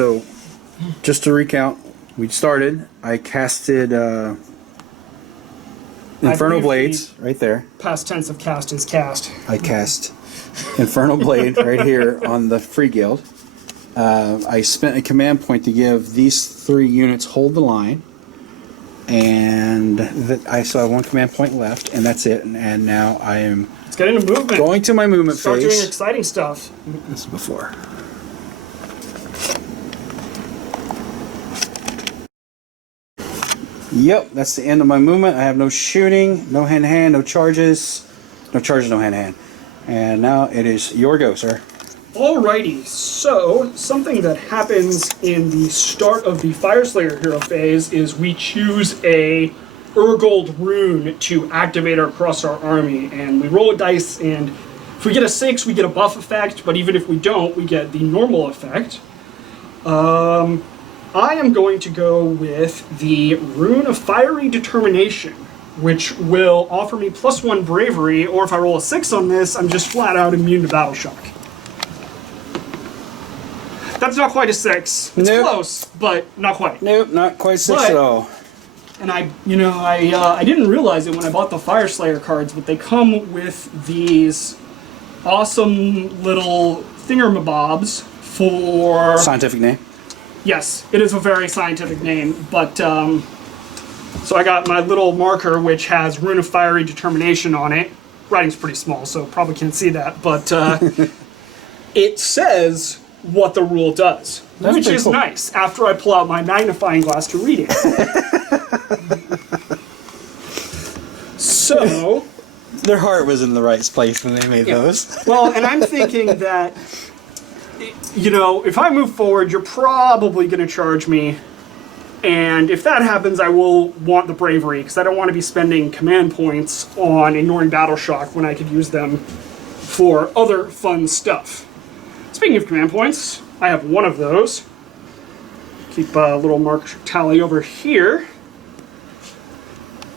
So, just to recount, we started. I casted Infernal Blades right there. Past tense of cast is cast. I cast Infernal Blade right here on the Free Guild. I spent a command point to give these 3 units hold the line. And I still have 1 command point left, and that's it. And now I am Let's get into movement. going to my movement Start phase. doing exciting stuff. This is before. Yep, that's the end of my movement. I have no shooting, no hand-to-hand, no charges. No charges, no hand-to-hand. And now it is your go, sir. Alrighty, so something that happens in the start of the Fireslayer hero phase is we choose a Urgold rune to activate across our army, and we roll a dice, and if we get a 6, we get a buff effect, but even if we don't, we get the normal effect. I am going to go with the Rune of Fiery Determination, which will offer me +1 bravery, or if I roll a 6 on this, I'm just flat out immune to battle shock. That's not quite a 6. It's close, but not quite. Nope, not quite 6 at all. And I didn't realize it when I bought the Fireslayer cards, but they come with these awesome little thingamabobs for... Scientific name? Yes, it is a very scientific name, but, so I got my little marker, which has Rune of Fiery Determination on it. Writing's pretty small, so probably can't see that, but, it says what the rule does, which is cool. Nice, after I pull out my magnifying glass to read it. So... Their heart was in the right place when they made those. Well, and I'm thinking that, you know, if I move forward, you're probably going to charge me. And if that happens, I will want the bravery, because I don't want to be spending command points on ignoring battle shock when I could use them for other fun stuff. Speaking of command points, I have 1 of those. Keep a little mark tally over here.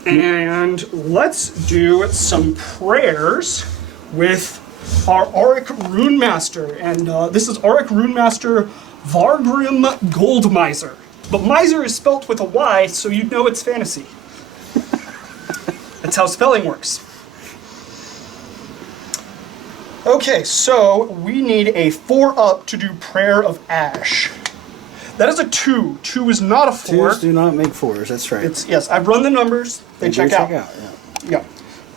And let's do some prayers with our Auric Runemaster. And this is Auric Runemaster Vargrim Goldmiser. But miser is spelt with a Y, so you'd know it's fantasy. That's how spelling works. Okay, so we need a 4-up to do Prayer of Ash. That is a 2. 2 is not a 4. 2s do not make 4s, that's right. Yes, I've run the numbers. They check out. Yeah.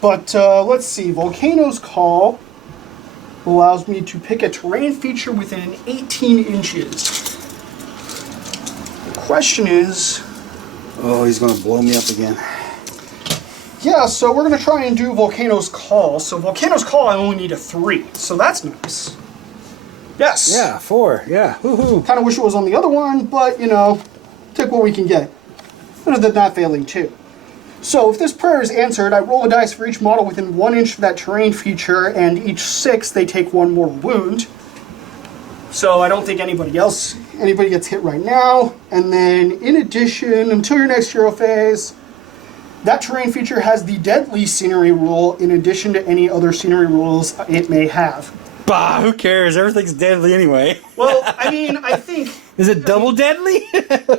But let's see. Volcano's Call allows me to pick a terrain feature within 18 inches. The question is... Oh, he's going to blow me up again. Yeah, so we're going to try and do Volcano's Call. So Volcano's Call, I only need a 3. So that's nice. Yes. Yeah, 4. Yeah. Woohoo. Kind of wish it was on the other one, but, you know, take what we can get. Better than not failing, too. So if this prayer is answered, I roll a dice for each model within 1 inch of that terrain feature, and each 6, they take 1 more wound. So I don't think anybody gets hit right now. And then, in addition, until your next hero phase, that terrain feature has the deadly scenery rule in addition to any other scenery rules it may have. Bah, who cares? Everything's deadly anyway. Well, I mean, I think... Is it double deadly?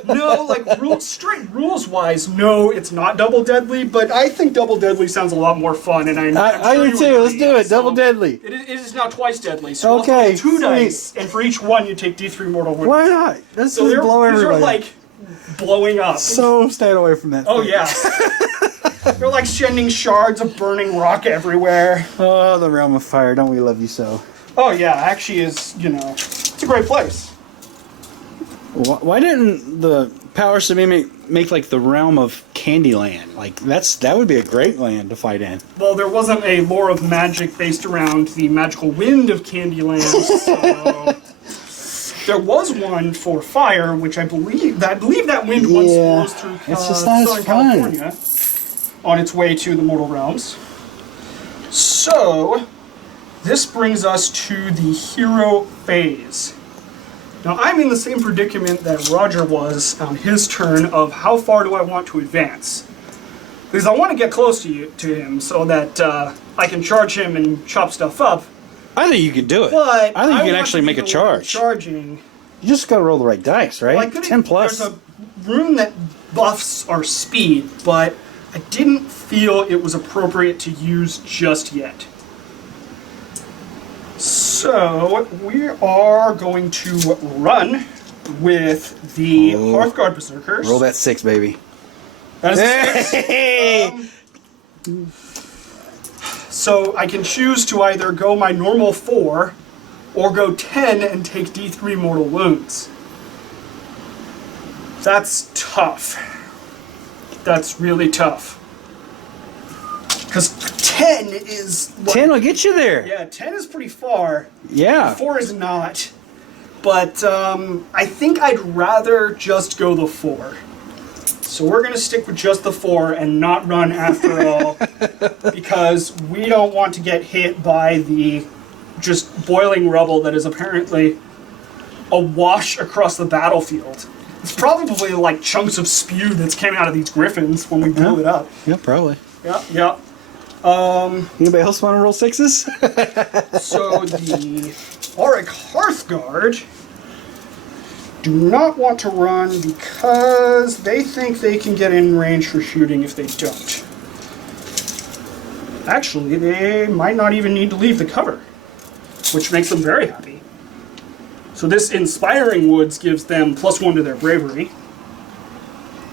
No, like, strict rules-wise, no, it's not double deadly, but I think double deadly sounds a lot more fun, and I do too. Let's do it. Double deadly. It is now twice deadly, so okay, I'll throw 2 dice, and for each 1, you take D3 mortal wounds. Why not? Let's just blow everybody. These are, like, blowing up. So stay away from that Oh, thing. Yeah. They're like sending shards of burning rock everywhere. Oh, the Realm of Fire. Don't we love you so? Oh, yeah. Actually is, you know, it's a great place. Why didn't the Powers of make like the Realm of Candyland? Like, that would be a great land to fight in. Well, there wasn't a lore of magic based around the magical wind of Candyland, so... There was one for fire, which I believe that wind once blows through Southern California on its way to the Mortal Realms. So, this brings us to the hero phase. Now, I'm in the same predicament that Roger was on his turn of how far do I want to advance. Because I want to get close to him so that I can charge him and chop stuff up. I think you can do it. But I think you can actually make a charge. Charging You just gotta roll the right dice, right? Well, I couldn't- 10 plus. There's a rune that buffs our speed, but I didn't feel it was appropriate to use just yet. So we are going to run with the Hearthguard Berserkers. Roll that 6, baby. That is a 6. Hey! So I can choose to either go my normal 4 or go 10 and take D3 mortal wounds. That's tough. That's really tough. Because 10 is... 10 will get you there. Yeah, 10 is pretty far. Yeah. 4 is not. But I think I'd rather just go the 4. So we're going to stick with just the 4 and not run after all. Because we don't want to get hit by the just boiling rubble that is apparently awash across the battlefield. It's probably like chunks of spew that's came out of these griffins when we blew it up. Yeah, probably. Yeah. Anybody else want to roll 6s? So the Auric Hearthguard do not want to run because they think they can get in range for shooting if they don't. Actually, they might not even need to leave the cover, which makes them very happy. So this Inspiring Woods gives them +1 to their bravery,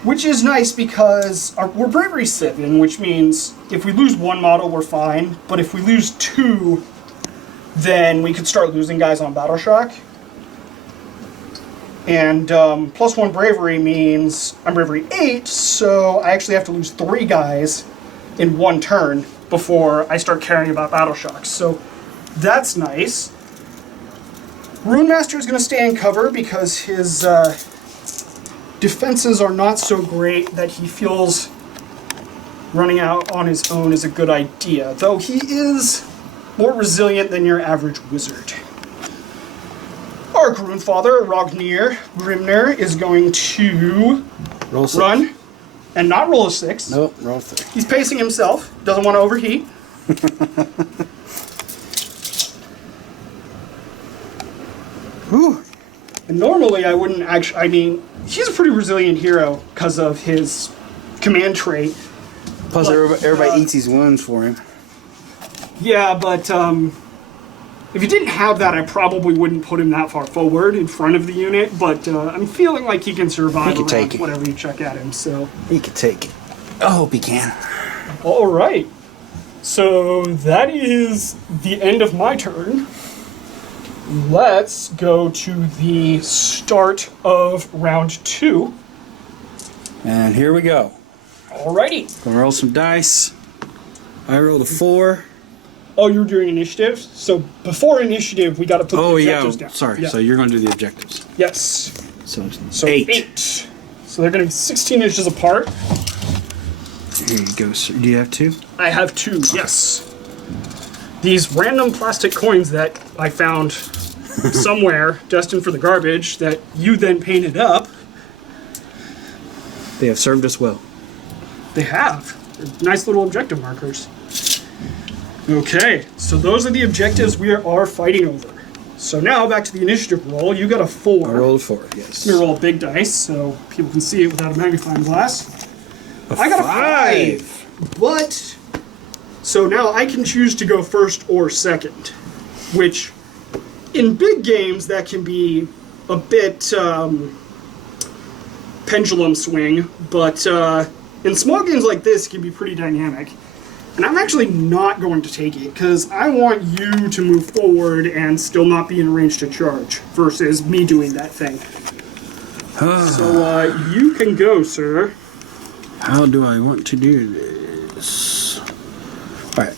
which is nice because we're bravery 7, which means if we lose 1 model, we're fine. But if we lose 2, then we could start losing guys on Battle Shock. And +1 bravery means I'm bravery 8, so I actually have to lose 3 guys in 1 turn before I start caring about Battle Shocks. So that's nice. Rune Master is going to stay in cover because his defenses are not so great that he feels running out on his own is a good idea, though he is more resilient than your average wizard. Our Runefather, Rognir Grimnir, is going to Roll 6. run and not roll a 6. Nope, roll 3. He's pacing himself, doesn't want to overheat. Whew. And normally I wouldn't actually, I mean, he's a pretty resilient hero because of his command trait. Plus, But, everybody eats his wounds for him. Yeah, but if he didn't have that, I probably wouldn't put him that far forward in front of the unit, but I'm feeling like he can survive He can around take it. whatever you chuck at him, so. He could take it. I hope he can. All right. So that is the end of my turn. Let's go to the start of round 2. And here we go. Alrighty. Gonna roll some dice. I rolled a 4. Oh, you're doing initiative? So before initiative, we got to put Oh, the yeah. objectives down. Sorry. Yeah. So you're gonna do the objectives. Yes. So, So 8. So they're going to be 16 inches apart. Here you go, sir. Do you have 2? I have 2, yes. These random plastic coins that I found somewhere, destined for the garbage, that you then painted up. They have served us well. They have. They're nice little objective markers. Okay, so those are the objectives we are fighting over. So now back to the initiative roll. You got a 4. I rolled a 4, yes. I'm gonna roll a big dice so people can see it without a magnifying glass. I got a 5. But so now I can choose to go first or second, which in big games that can be a bit pendulum swing, but in small games like this it can be pretty dynamic. And I'm actually not going to take it because I want you to move forward and still not be in range to charge versus me doing that thing. So you can go, sir. How do I want to do this? Alright.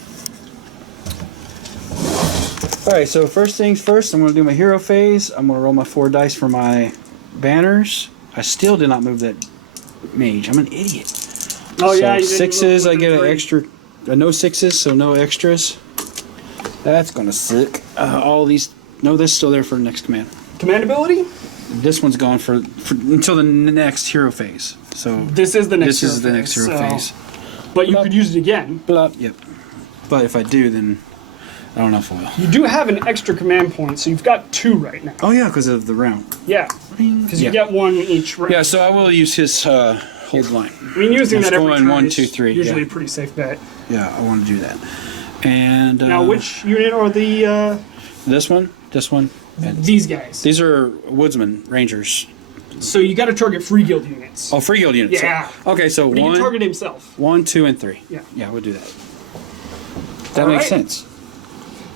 Alright, so first things first, I'm going to do my hero phase. I'm going to roll my 4 dice for my banners. I still did not move that mage. I'm an idiot. Oh, So yeah, you didn't 6s, move I get an three. extra. No 6s, so no extras. That's going to suck. All these. No, this is still there for the next command. Command ability? This one's gone for until the next hero phase. So This is the next this is the next hero phase. But you could use it again. Blah. Yep. But if I do, then I don't know if I will. You do have an extra command point, so you've got 2 right now. Oh, yeah, because of the round. Yeah, because you Yeah. get 1 each round. Yeah, so I will use his hold line. I mean, using Let's that every go in turn 1, is 2, 3. usually Yeah. a pretty safe bet. Yeah, I want to do that. And Now, which unit are the this one, and these guys? these are woodsman rangers. So you got to target free guild units. Oh, free guild units. Yeah. Okay, so But he can one, target himself. 1, 2, and 3. Yeah. Yeah, we'll do that. That All makes right. sense.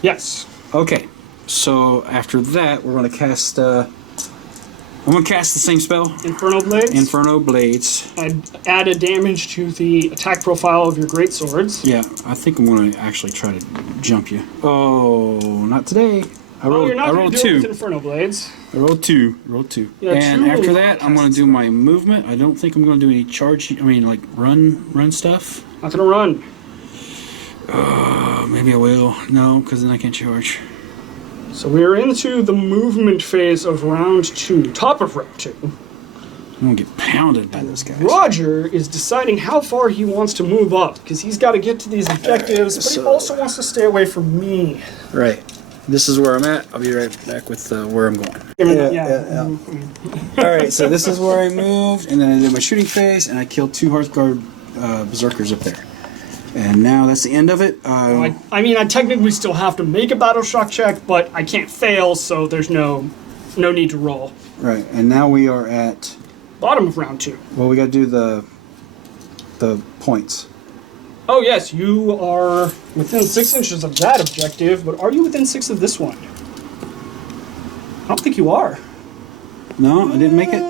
Yes. Okay, so after that, we're going to cast. I'm going to cast the same spell, Infernal Blades. Inferno Blades. Add a damage to the attack profile of your great swords. Yeah, I think I'm going to actually try to jump you. Oh, not today. I Oh, you're not I going rolled to do it with 2. Infernal Blades. I rolled 2. Rolled 2. Yeah, and 2 after will that, not I'm going cast to do my movement. I don't think I'm going to do any charge. I mean, like run stuff. Not going to run. Maybe I will. No, because then I can't charge. So we're into the movement phase of round 2, top of round 2. I'm going to get pounded by those guys. Roger is deciding how far he wants to move up, because he's got to get to these objectives, but he so- also wants to stay away from me. Right. This is where I'm at. I'll be right back with where I'm going. Yeah. All right, so this is where I moved, and then I did my shooting phase, and I killed 2 Hearthguard berserkers up there. And now that's the end of it. I mean, I technically still have to make a battle shock check, but I can't fail, so there's no need to roll. Right, and now we are at. Bottom of round 2. Well, we got to do the points. Oh yes, you are within 6 inches of that objective, but are you within 6 of this one? I don't think you are. No, I didn't make it.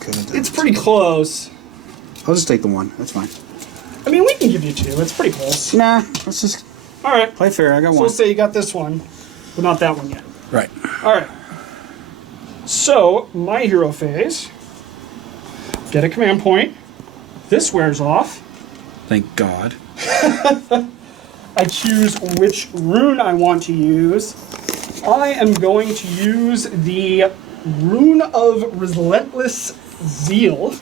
Could have done It's it. pretty close. I'll just take the 1. That's fine. I mean, we can give you 2. It's pretty close. Nah, let's just All right. play fair. I got So 1. we'll say you got this one, but not that one yet. Right. All right. So, my hero phase. Get a command point. This wears off. Thank God. I choose which rune I want to use. I am going to use the Rune of Relentless Zeal.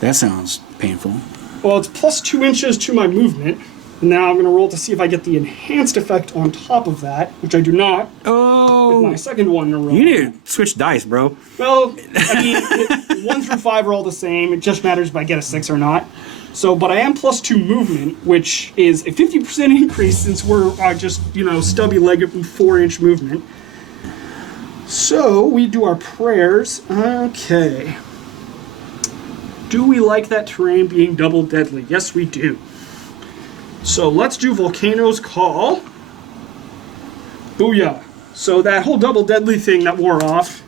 That sounds painful. Well, it's plus 2 inches to my movement. Now I'm going to roll to see if I get the enhanced effect on top of that, which I do not. Oh, My second one in a row. you need to switch dice, bro. Well, I mean, 1 through 5 are all the same. It just matters if I get a 6 or not. So, but I am plus 2 movement, which is a 50% increase since we're just, stubby leg and 4-inch movement. So, we do our prayers. Okay. Do we like that terrain being double deadly? Yes, we do. So, let's do Volcano's Call. Booyah. So, that whole double deadly thing that wore off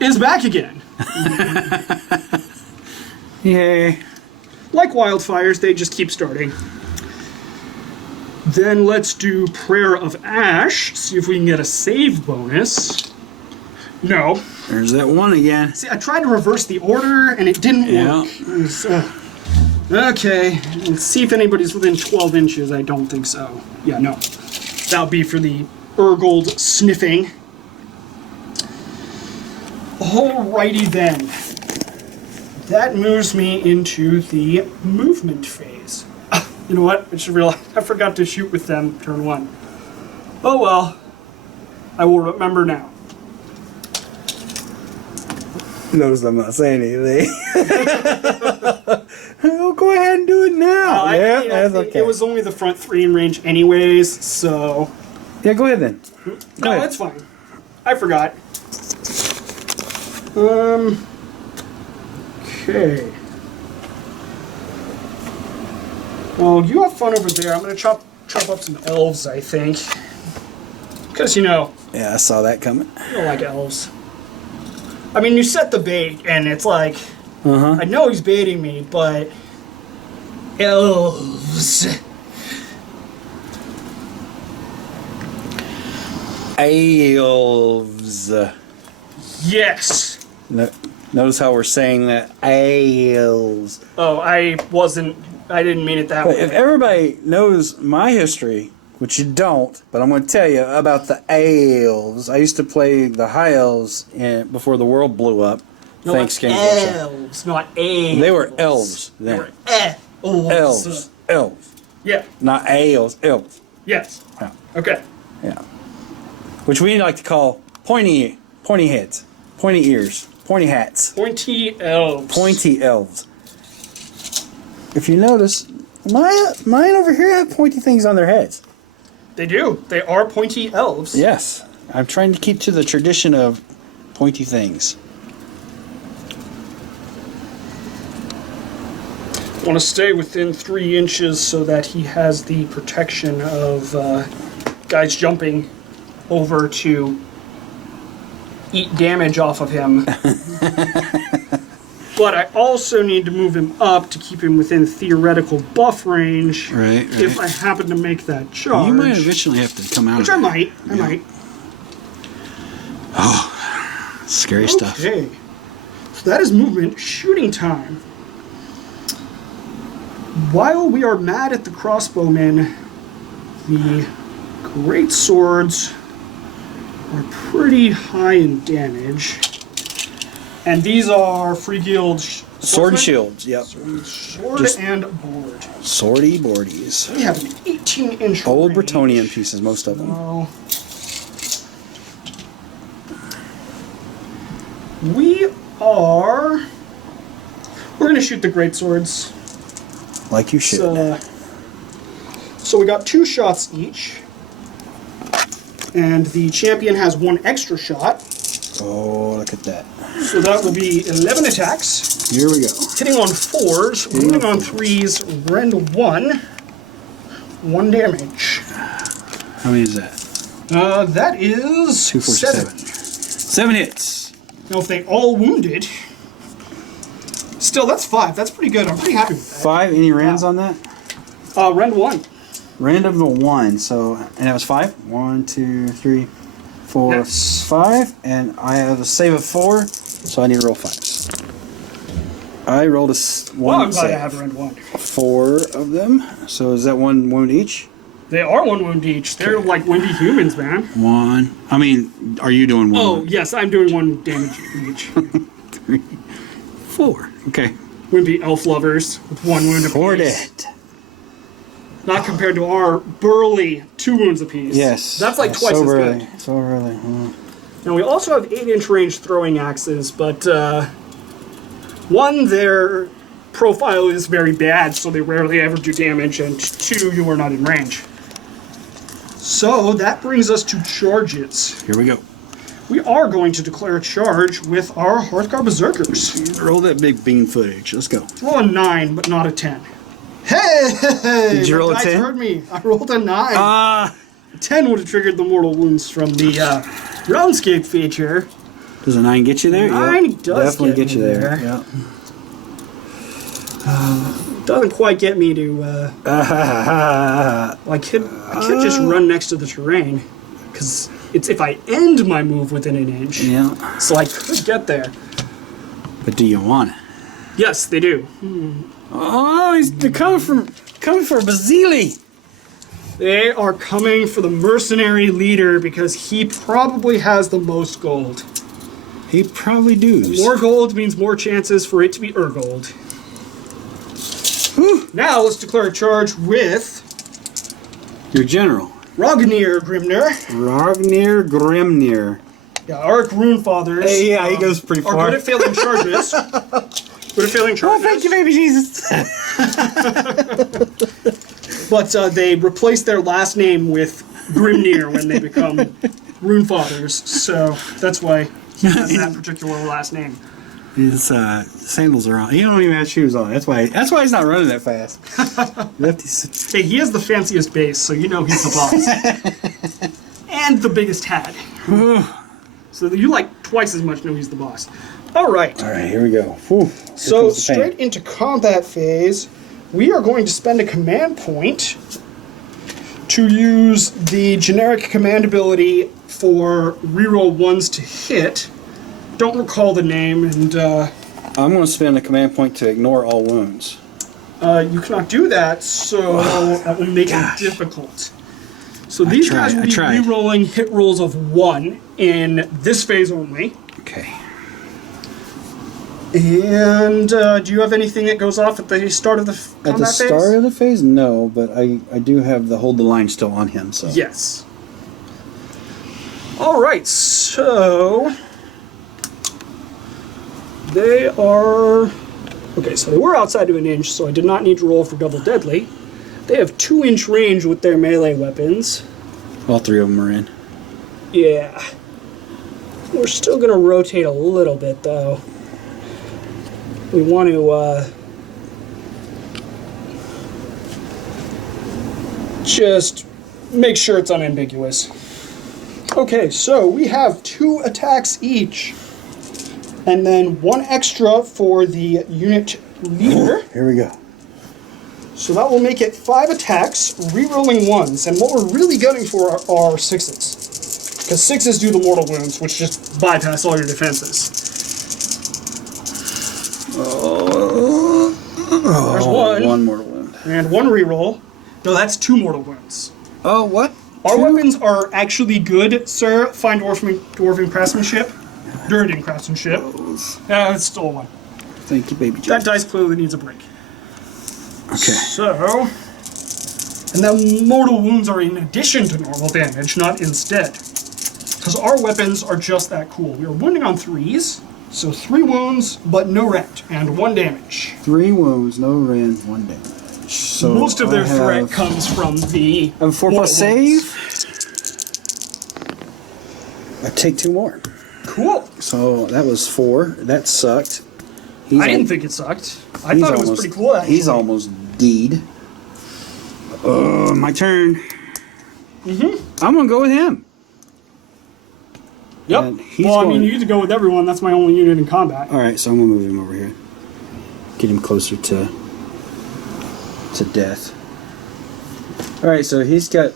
is back again. Yay. Like wildfires, they just keep starting. Then let's do Prayer of Ash, see if we can get a save bonus. No. There's that 1 again. See, I tried to reverse the order, and it didn't Yeah. work. It was, okay, let's see if anybody's within 12 inches. I don't think so. Yeah, no. That would be for the Urgold sniffing. Alrighty then. That moves me into the movement phase. You know what? I should realize I forgot to shoot with them turn 1. Oh well. I will remember now. Notice I'm not saying anything. Oh, go ahead and do it now. That's okay. It was only the front 3 in range anyways, so... Yeah, go ahead then. No, ahead. that's fine. I forgot. Okay. Well, you have fun over there. I'm gonna chop up some elves, I think. Because, Yeah, I saw that coming. you don't like elves. I mean, you set the bait, and it's like... Uh-huh. I know he's baiting me, but... Elves... Elves. Yes! Notice how we're saying that. Elves. Oh, I didn't mean it that But way. if everybody knows my history, which you don't, but I'm going to tell you about the elves. I used to play the high elves before the world blew up. No, Thanks, it's Game Workshop. elves, not elves. They were elves They then. were elves. Elves. Elves. Yeah. Not elves. Elves. Yes. Yeah. Okay. Yeah. Which we like to call pointy heads, pointy ears, pointy hats, Pointy elves. pointy elves. If you notice, mine over here have pointy things on their heads. They do. They are pointy elves. Yes. I'm trying to keep to the tradition of pointy things. Want to stay within 3 inches so that he has the protection of guys jumping over to eat damage off of him. But I also need to move him up to keep him within theoretical buff range. Right. If I happen to make that charge. You might eventually have to come out Which of I it. might. I might. Scary stuff. Okay. So that is movement. Shooting time. While we are mad at the crossbowmen, the great swords are pretty high in damage. And these are Free Guild Sword and swordsmen? shields, yep. Sword Just- and board. Swordy boardies. We have an 18-inch Old range. Bretonian pieces, most of them. Oh. We're going to shoot the great swords. Like you should. So we got 2 shots each. And the champion has 1 extra shot. Oh, look at that. So that will be 11 attacks. Here we go. Hitting on 4s, wounding on 3s, rend 1. 1 damage. How many is that? That is 2, 4, 7. 7 hits. Now if they all wounded, still that's 5. That's pretty good. I'm pretty happy with that. 5. Any rands on that? Rend 1. Random to 1. So, and that was 5. 1, 2, 3, 4, Yes. 5. And I have a save of 4, so I need to roll 5s. I rolled a 1 Well, I'm glad save. I have rend 1. 4 of them. So is that 1 wound each? They are 1 wound each. They're like windy humans, man. 1. I mean, are you doing 1? Oh, yes, I'm doing 1 damage each. 3, 4. Okay. Wimpy elf lovers with 1 wound apiece. 4 dead. Not compared to our burly 2 wounds apiece. Yes. That's like twice so as early. good. So early. Now we also have 8-inch range throwing axes, but 1, their profile is very bad, so they rarely ever do damage, and 2, you are not in range. So that brings us to charges. Here we go. We are going to declare a charge with our Hearthguard Berserkers. Roll that big bean footage. Let's go. Roll a 9, but not a 10. Hey! Did you roll a Guys 10? heard me. I rolled a 9. Ah! 10 would have triggered the mortal wounds from the Realmgate feature. Does a 9 get you there? 9 Yep. does Definitely get get you me there. there. Yeah. Doesn't quite get me to, I could just run next to the terrain, because it's if I end my move within an inch, Yeah. so I could get there. But do you want it? Yes, they do. Oh, they're coming for Basili. They are coming for the mercenary leader because he probably has the most gold. He probably does. More gold means more chances for it to be Urgold. Now let's declare a charge with Your general. Rognir Grimnir. Ragnir Grimnir. Yeah, Arc Runefathers. Hey, yeah, he goes pretty Are far. good at failing charges. Good at failing charges. Oh, thank you, baby Jesus. But they replace their last name with Grimnir when they become Runefathers, so that's why he has that particular last name. His sandals are on. He don't even have shoes on. That's why he's not running that fast. Lefty's. Hey, he has the fanciest base, so you know he's the boss. And the biggest hat. So you like twice as much know he's the boss. All right. All right, here we go. Whew. Here So comes the pain. straight into combat phase, we are going to spend a command point to use the generic command ability for reroll 1s to hit. Don't recall the name, and I'm going to spend a command point to ignore all wounds. you cannot do that, so that will make it difficult. So these guys will be rerolling hit rolls of 1 in this phase only. Okay. And do you have anything that goes off at the start of the combat At the phase? start of the phase, no, but I do have the hold the line still on him. So Yes. All right, so they are okay. So they were outside of an inch, so I did not need to roll for double deadly. They have 2-inch range with their melee weapons. all three of them are in. Yeah. We're still gonna rotate a little bit though. We want to just make sure it's unambiguous. Okay, so we have 2 attacks each, and then 1 extra for the unit leader. Here we go. So that will make it 5 attacks, re-rolling 1s, and what we're really gunning for are 6s. Because 6s do the mortal wounds, which just bypass all your defenses. There's 1. 1 mortal wound. And 1 re-roll. No, that's 2 mortal wounds. Oh, what? Our 2? weapons are actually good, sir. Fine dwarven craftsmanship. Durden craftsmanship. Yeah, it's still 1. Thank you, baby. That dice clearly needs a break. Okay. So, and the mortal wounds are in addition to normal damage, not instead. Because our weapons are just that cool. We are wounding on 3s, so 3 wounds, but no rend, and 1 damage. 3 wounds, no rend, 1 damage. So Most of their I threat have comes from the a 4+ mortal save. wounds. I take 2 more. Cool. So that was 4. That sucked. He's I didn't al- think it sucked. I he's thought it was almost- pretty cool, actually. He's almost deed. My turn. I'm gonna go with him. Yep. And he's Well, I going- mean, you get to go with everyone. That's my only unit in combat. All right, so I'm gonna move him over here. Get him closer to death. All right, so he's got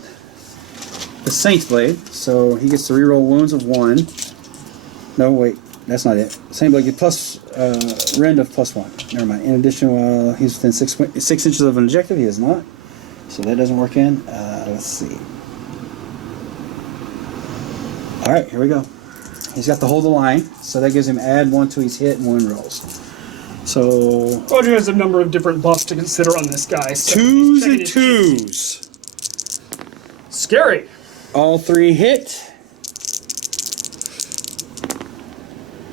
the Saint's Blade, so he gets to reroll wounds of 1. No, wait, that's not it. Saint Blade gets plus rend of +1. Never mind. In addition, while he's within 6 inches of an objective, he is not. So that doesn't work in. Let's see. All right, here we go. He's got the hold the line, so that gives him add 1 to his hit and 1 rolls. So Roger has a number of different buffs to consider on this guy. So he's 2s checking and his 2s. Scary. All 3 hit.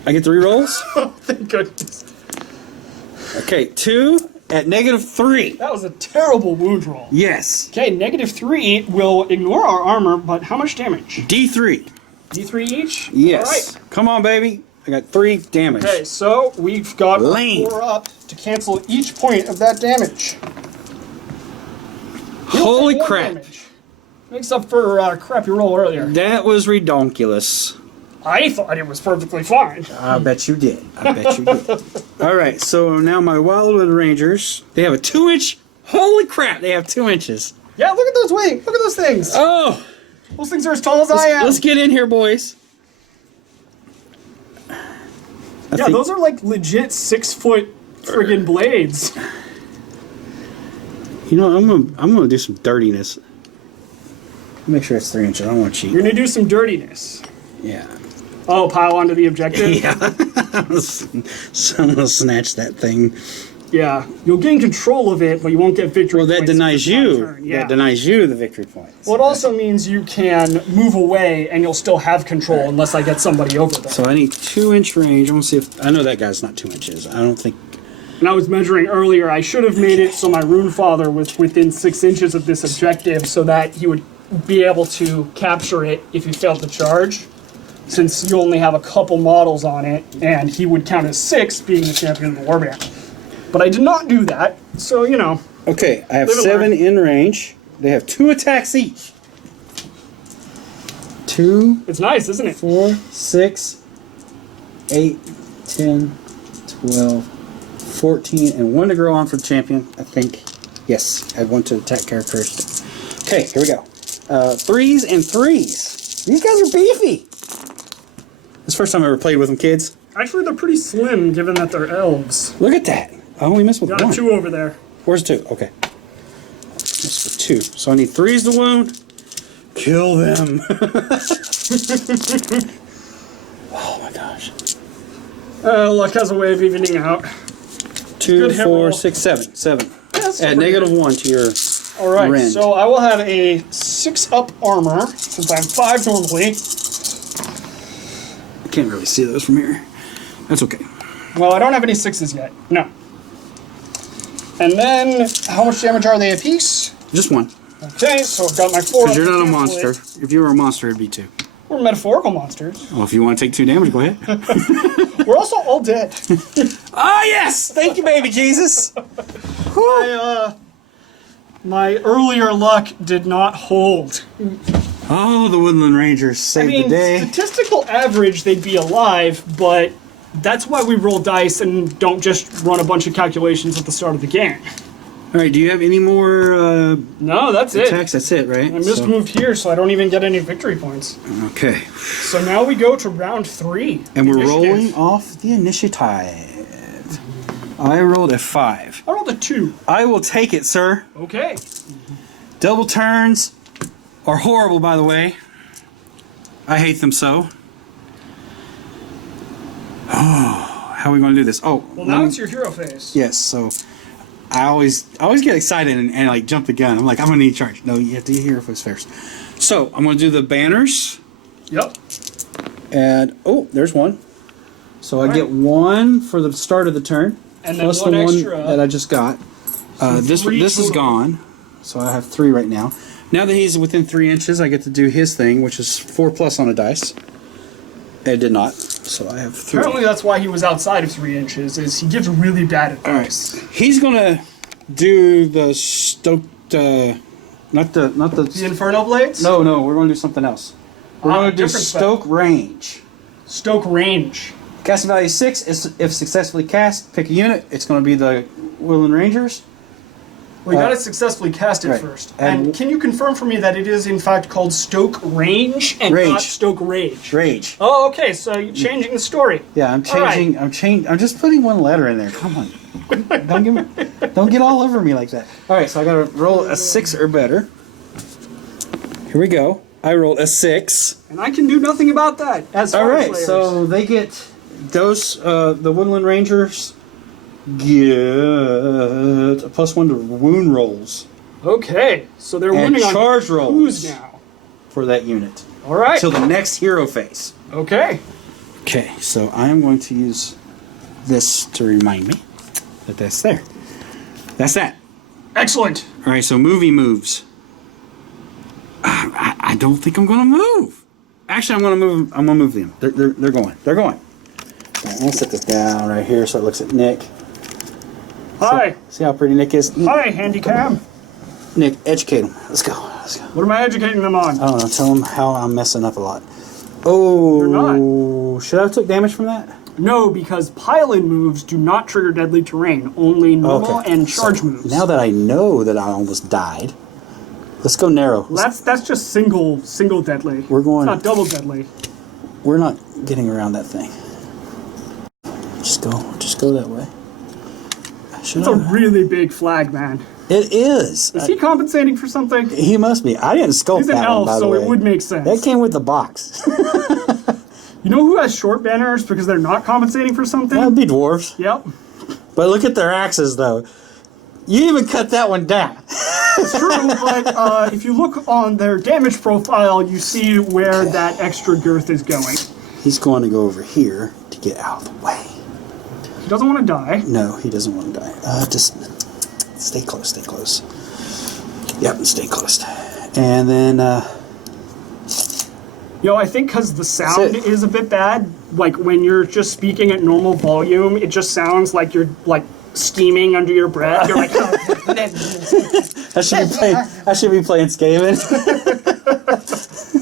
I get the re-rolls. Oh, thank goodness. Okay, 2 at -3. That was a terrible wound roll. Yes. Okay, -3 will ignore our armor, but how much damage? D3. D3 each? Yes. All right. Come on, baby. I got 3 damage. Okay, so we've got Lame. 4 up to cancel each point of that damage. He'll Holy take 1 crap. damage. Makes up for a crappy roll earlier. That was redonkulous. I thought it was perfectly fine. I bet you did. I bet you did. All right, so now my Wildwood Rangers, they have a 2-inch. Holy crap, they have 2 inches. Yeah, look at those wings. Look at those things. Oh, Those things are as tall as I am. let's get in here, boys. I Yeah, think- those are like legit 6-foot friggin' blades. You know, I'm gonna do some dirtiness. Make sure it's 3 inches. I don't want to cheat. You're gonna do some dirtiness. Yeah. Oh, pile onto the objective? Yeah. So I'm gonna snatch that thing. Yeah. You'll gain control of it, but you won't get victory Well, that points denies this you. turn. Yeah. That denies you the victory points. Well, it also means you can move away and you'll still have control unless I get somebody over there. So I need 2-inch range. I want to see if I know that guy's not 2 inches. I don't think. And I was measuring earlier, I should have made it so my rune father was within 6 inches of this objective so that he would be able to capture it if he failed to charge. Since you only have a couple models on it, and he would count as 6 being the champion of the warband. But I did not do that, so you know. Okay, I have Live and 7 learn. in range. They have 2 attacks each. 2, It's nice, isn't it? 4, 6, 8, 10, 12, 14, and 1 to grow on for the champion, I think. Yes, I have 1 to attack characteristic. Okay, here we go. 3s and 3s. These guys are beefy. This is the first time I ever played with them, kids. Actually, they're pretty slim given that they're elves. Look at that. I only missed with Got 1. 2 over there. Where's 2? Okay. Missed with 2. So I need 3s to wound. Kill them. Oh my gosh. Luck has a way of evening out. 2, Good hit 4, roll. 6, 7. 7. That's Add pretty -1 to your All right, rend. so I will have a 6 up armor, since I'm 5 normally. I can't really see those from here. That's okay. Well, I don't have any 6s yet. No. And then, how much damage are they apiece? Just 1. Okay, so I've got my 4. Because you're not a monster. If you were a monster, it'd be 2. We're metaphorical monsters. Well, if you want to take 2 damage, go ahead. We're also all dead. Ah, yes! Thank you, baby Jesus! My earlier luck did not hold. Oh, the Woodland Rangers saved the day. Statistical average, they'd be alive, but that's why we roll dice and don't just run a bunch of calculations at the start of the game. All right, do you have any more No, that's attacks? That's it, right? I missed So- moved here, so I don't even get any victory points. Okay. So now we go to round 3. And we're Initiative. rolling off the initiative. I rolled a 5. I rolled a 2. I will take it, sir. Okay. Double turns are horrible, by the way. I hate them so. Oh, how are we going to do this? Oh, Well, now it's your hero phase. yes. So I always get excited and like jump the gun. I'm like, I'm gonna need charge. No, you have to hear if it's first. So I'm gonna do the banners, Yep. and oh, there's one. So I All get right. 1 for the start of the turn, And then plus one the one extra. that I just got. This 3 is total. gone, so I have 3 right now. Now that he's within 3 inches, I get to do his thing, which is 4+ on a dice. It did not, so I have 3. Apparently that's why he was outside of 3 inches, is he gives really bad All right, advice. he's gonna do the stoked, not the. The Inferno Blades? No, we're gonna do something else. We're gonna do different spell. stoke range. Stoke range. Casting value 6 is if successfully cast. Pick a unit. It's gonna be the Woodland Rangers. We got to successfully cast it right. first. And- And can you confirm for me that it is in fact called Stoke Range and Rage. not Stoke Rage? Rage. Oh, okay. So you're changing the story. Yeah, I'm All right. changing. I'm just putting 1 letter in there. Come on. Don't get all over me like that. All right, so I gotta roll a 6 or better. Here we go. I rolled a 6. And I can do nothing about that. As All far as right, players. so they get those. The Woodland Rangers get a +1 to wound rolls Okay, so they're and winning on charge rolls who's now. for that unit All right. till the next hero phase. Okay. Okay, so I am going to use this to remind me that that's there. That's that. Excellent. All right, so movie moves. I don't think I'm going to move. Actually, I'm going to move. I'm going to move them. They're going. They're going. All right, I'm going to set this down right here so it looks at Nick. Hi. See how pretty Nick is? Hi, Handycam. Nick, educate him. Let's go. Let's go. What am I educating them on? I don't know. Tell him how I'm messing up a lot. Oh, You're should I have took damage from that? No, because pile-in moves do not trigger deadly terrain. Only normal and charge moves. Now that I know that I almost died, let's go narrow. That's just single deadly. We're going- It's not double deadly. We're not getting around that thing. Just go that way. Should It's a I? really big flag, man. It is. Is he compensating for something? He must be. I didn't sculpt He's an that one, elf, by the so way. it would make sense. That came with the box. You know who has short banners because they're not compensating for something? That'd be dwarves. Yep. But look at their axes, though. You even cut that one down. It's true, but if you look on their damage profile, you see where that extra girth is going. He's going to go over here to get out of the way. He doesn't want to die. No, he doesn't want to die. Just stay close, stay close. Yep, stay close. And then, I think because the sound That's it. is a bit bad, like when you're just speaking at normal volume, it just sounds like you're like steaming under your breath. You're like, I should be playing Skaven.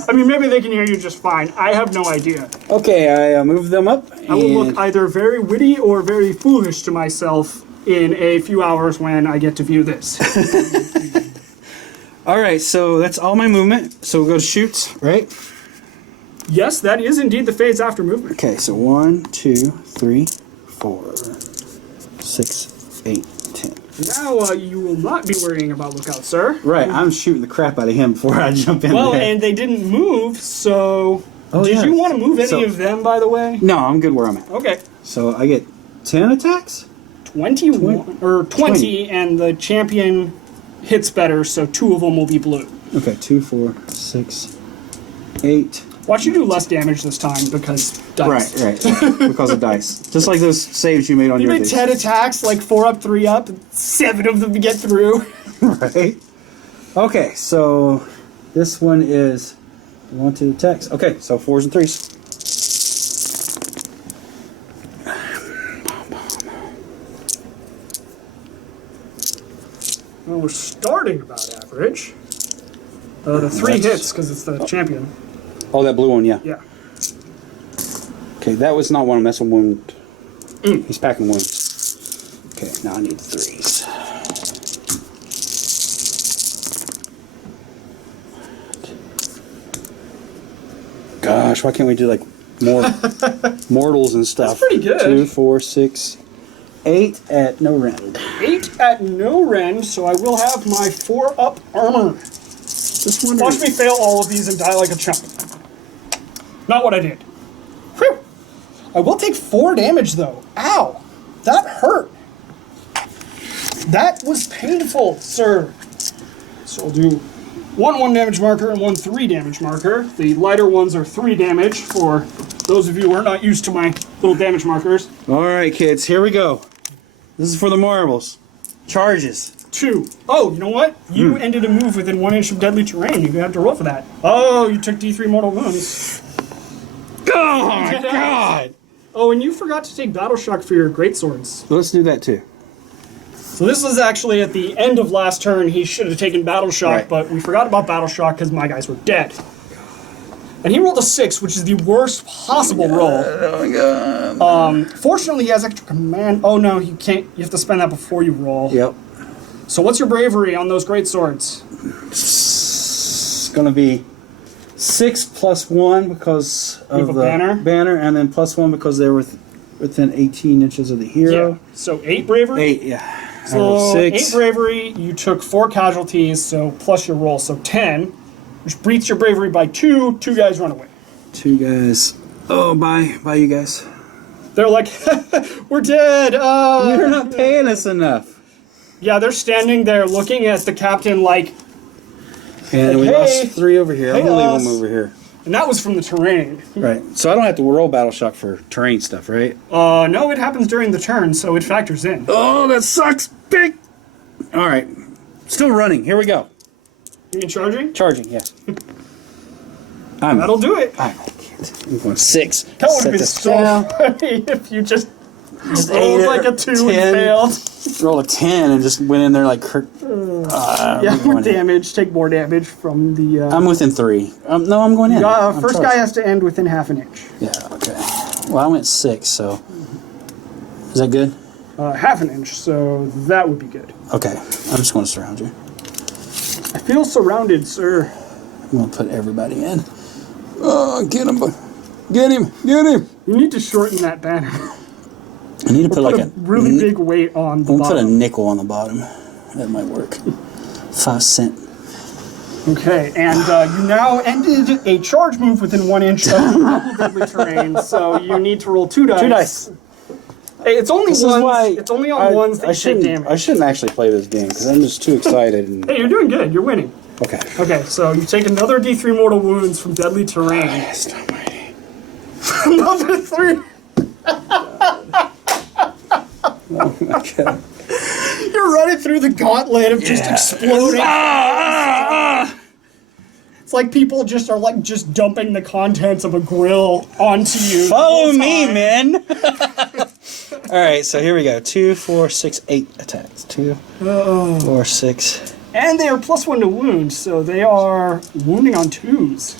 I mean, maybe they can hear you just fine. I have no idea. Okay, I move them up. I will look either very witty or very foolish to myself in a few hours when I get to view this. All right, so that's all my movement. So we'll go to shoots, right? Yes, that is indeed the phase after movement. Okay, so 1, 2, 3, 4, 6, 8, 10. Now you will not be worrying about lookout, sir. Right, I'm shooting the crap out of him before I jump in Well, there. and they didn't move, so Oh, Did yeah. you want to move any So- of them, by the way? No, I'm good where I'm at. Okay. So I get 10 attacks? 21 or 20, and the champion hits better, so 2 of them will be blue. Okay, 2, 4, 6, 8. Watch you do less damage this time because dice. Right. Because of dice. Just like those saves you made on You your made 10 attacks, like 4 up, 3 up, and 7 of them to get through. Right. Okay, so this one is 1, 2 attacks. Okay, so 4s and 3s. Well, we're starting about average. The 3 hits because it's the champion. Oh, that blue one, yeah. Yeah. Okay, that was not one. That's a wound. He's packing wounds. Okay, now I need 3s. Gosh, why can't we do like more mortals and stuff? That's pretty good. 2, 4, 6, 8 at no rend. 8 at no rend, so I will have my 4 up armor. Just wondering. Watch me fail all of these and die like a chump. Not what I did. Whew. I will take 4 damage though. Ow! That hurt. That was painful, sir. So I'll do 1 damage marker and 1 3 damage marker. The lighter ones are 3 damage for those of you who are not used to my little damage markers. All right, kids, here we go. This is for the marbles. Charges. 2. Oh, you know what? You ended a move within 1 inch of deadly terrain. You have to roll for that. Oh, you took D3 mortal wounds. Oh my god! Oh, and you forgot to take battle shock for your greatswords. Let's do that too. So this was actually at the end of last turn. He should have taken battle shock, Right. but we forgot about battle shock because my guys were dead. And he rolled a 6, which is the worst possible roll. Oh my god. Fortunately, he has extra command. Oh no, you can't. You have to spend that before you roll. Yep. So what's your bravery on those greatswords? It's gonna be 6 plus 1 because You have of a the banner? and then plus 1 because they were within 18 inches of the hero. Yeah. So 8 bravery. 8, yeah. I So rolled 6. 8 bravery. You took 4 casualties. So plus your roll, so 10, which beats your bravery by 2. 2 guys run away. 2 guys. Oh, bye, you guys. They're like, we're dead. You're not paying us enough. Yeah, they're standing there looking at the captain like, And we Hey. lost 3 over here. I'm Hey, gonna leave us. them over here. and that was from the terrain. Right. So I don't have to roll battle shock for terrain stuff, right? No, it happens during the turn, so it factors in. Oh, that sucks. Big. All right. Still running. Here we go. You mean charging? Charging. Yes. That'll do it. I can't. I'm going 6. That would Set have been this so down. funny if you just Just rolled ate it. like a 2 and 10. failed. Roll a 10 and just went in there like. Yeah, more damage. Take more damage from the. I'm within 3. No, I'm going in. I'm First charged. guy has to end within half an inch. Yeah. Okay. Well, I went 6, so. Is that good? Half an inch, so that would be good. Okay. I'm just going to surround you. I feel surrounded, sir. I'm going to put everybody in. Oh, get him! Get him! Get him! You need to shorten that banner. I need to put like Put a really big weight on the I'm gonna put a bottom. nickel on the bottom. That might work. 5 cents. Okay, and you now ended a charge move within 1 inch of deadly terrain, so you need to roll 2 dice. 2 dice. Hey, it's only This is ones. why It's only on ones that I you take shouldn't. damage. I shouldn't actually play this game because I'm just too excited. And Hey, you're doing good. You're winning. okay. Okay, so you take another D3 mortal wounds from deadly terrain. Yes, almighty. Another 3. Oh my god. You're running through the gauntlet of just exploding. It's like people just are like just dumping the contents of a grill onto you. Follow the whole me, time. man. All right, so here we go. 2, 4, 6, 8 attacks. 2, 4, 6. And they are +1 to wound, so they are wounding on 2s.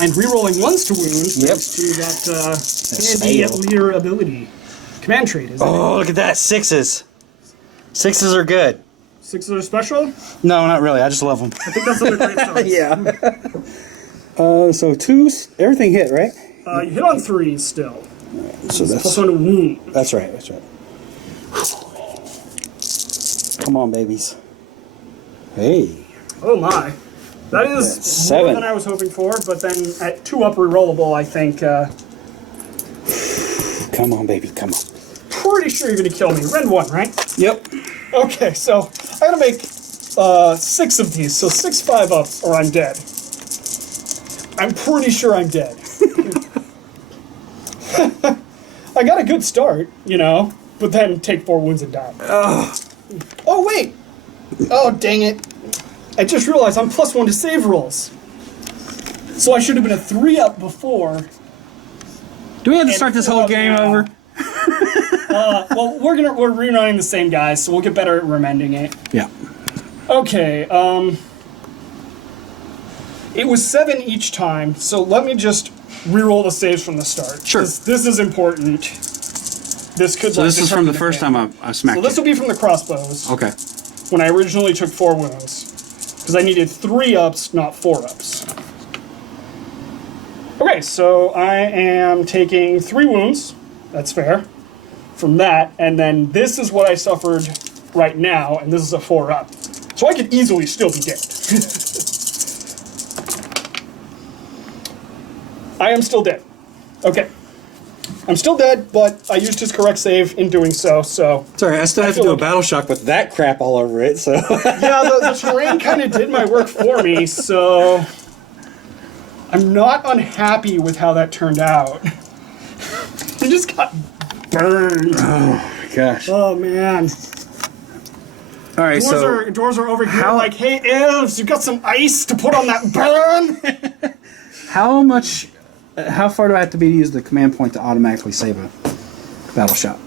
And rerolling 1s to wound, Yep. thanks to that handy spell. leader ability. Command trait, isn't it? Oh, look at that. 6s. 6s are good. 6s are special? No, not really. I just love them. I think that's other great stuff. Yeah. So 2s. Everything hit, right? You hit on 3s still. So that's +1 to wound. That's right. That's right. Come on, babies. Hey. Oh my. That is more 7. than I was hoping for, but then at 2 up rerollable, I think, Come on, baby, come on. pretty sure you're going to kill me. Rend 1, right? Yep. Okay, so I gotta make 6 of these, so 6 5-ups or I'm dead. I'm pretty sure I'm dead. I got a good start, you know, but then take 4 wounds and die. Ugh. Oh, wait! Oh, dang it. I just realized I'm +1 to save rolls. So I should have been a 3-up before. Do we have to start this whole game over? Well, we're rerunning the same guys, so we'll get better at remending it. Yeah. Okay, it was 7 each time, so let me just reroll the saves from the start. Sure. This is important. This could. So this is from the first time I smacked So this will you. be from the crossbows. Okay. When I originally took 4 wounds, because I needed 3 ups, not 4 ups. Okay, so I am taking 3 wounds. That's fair. From that, and then this is what I suffered right now, and this is a 4-up. So I could easily still be dead. I am still dead. Okay. I'm still dead, but I used his correct save in doing so, so... Sorry, I still have to feel do a okay. battle shock with that crap all over it, so... Yeah, the terrain kind of did my work for me, so... I'm not unhappy with how that turned out. He just got burned. Oh, my gosh. Oh, man. All right, so... Doors are over here how- like, hey, elves, you got some ice to put on that burn? How much... how far do I have to be to use the command point to automatically save a battle shot?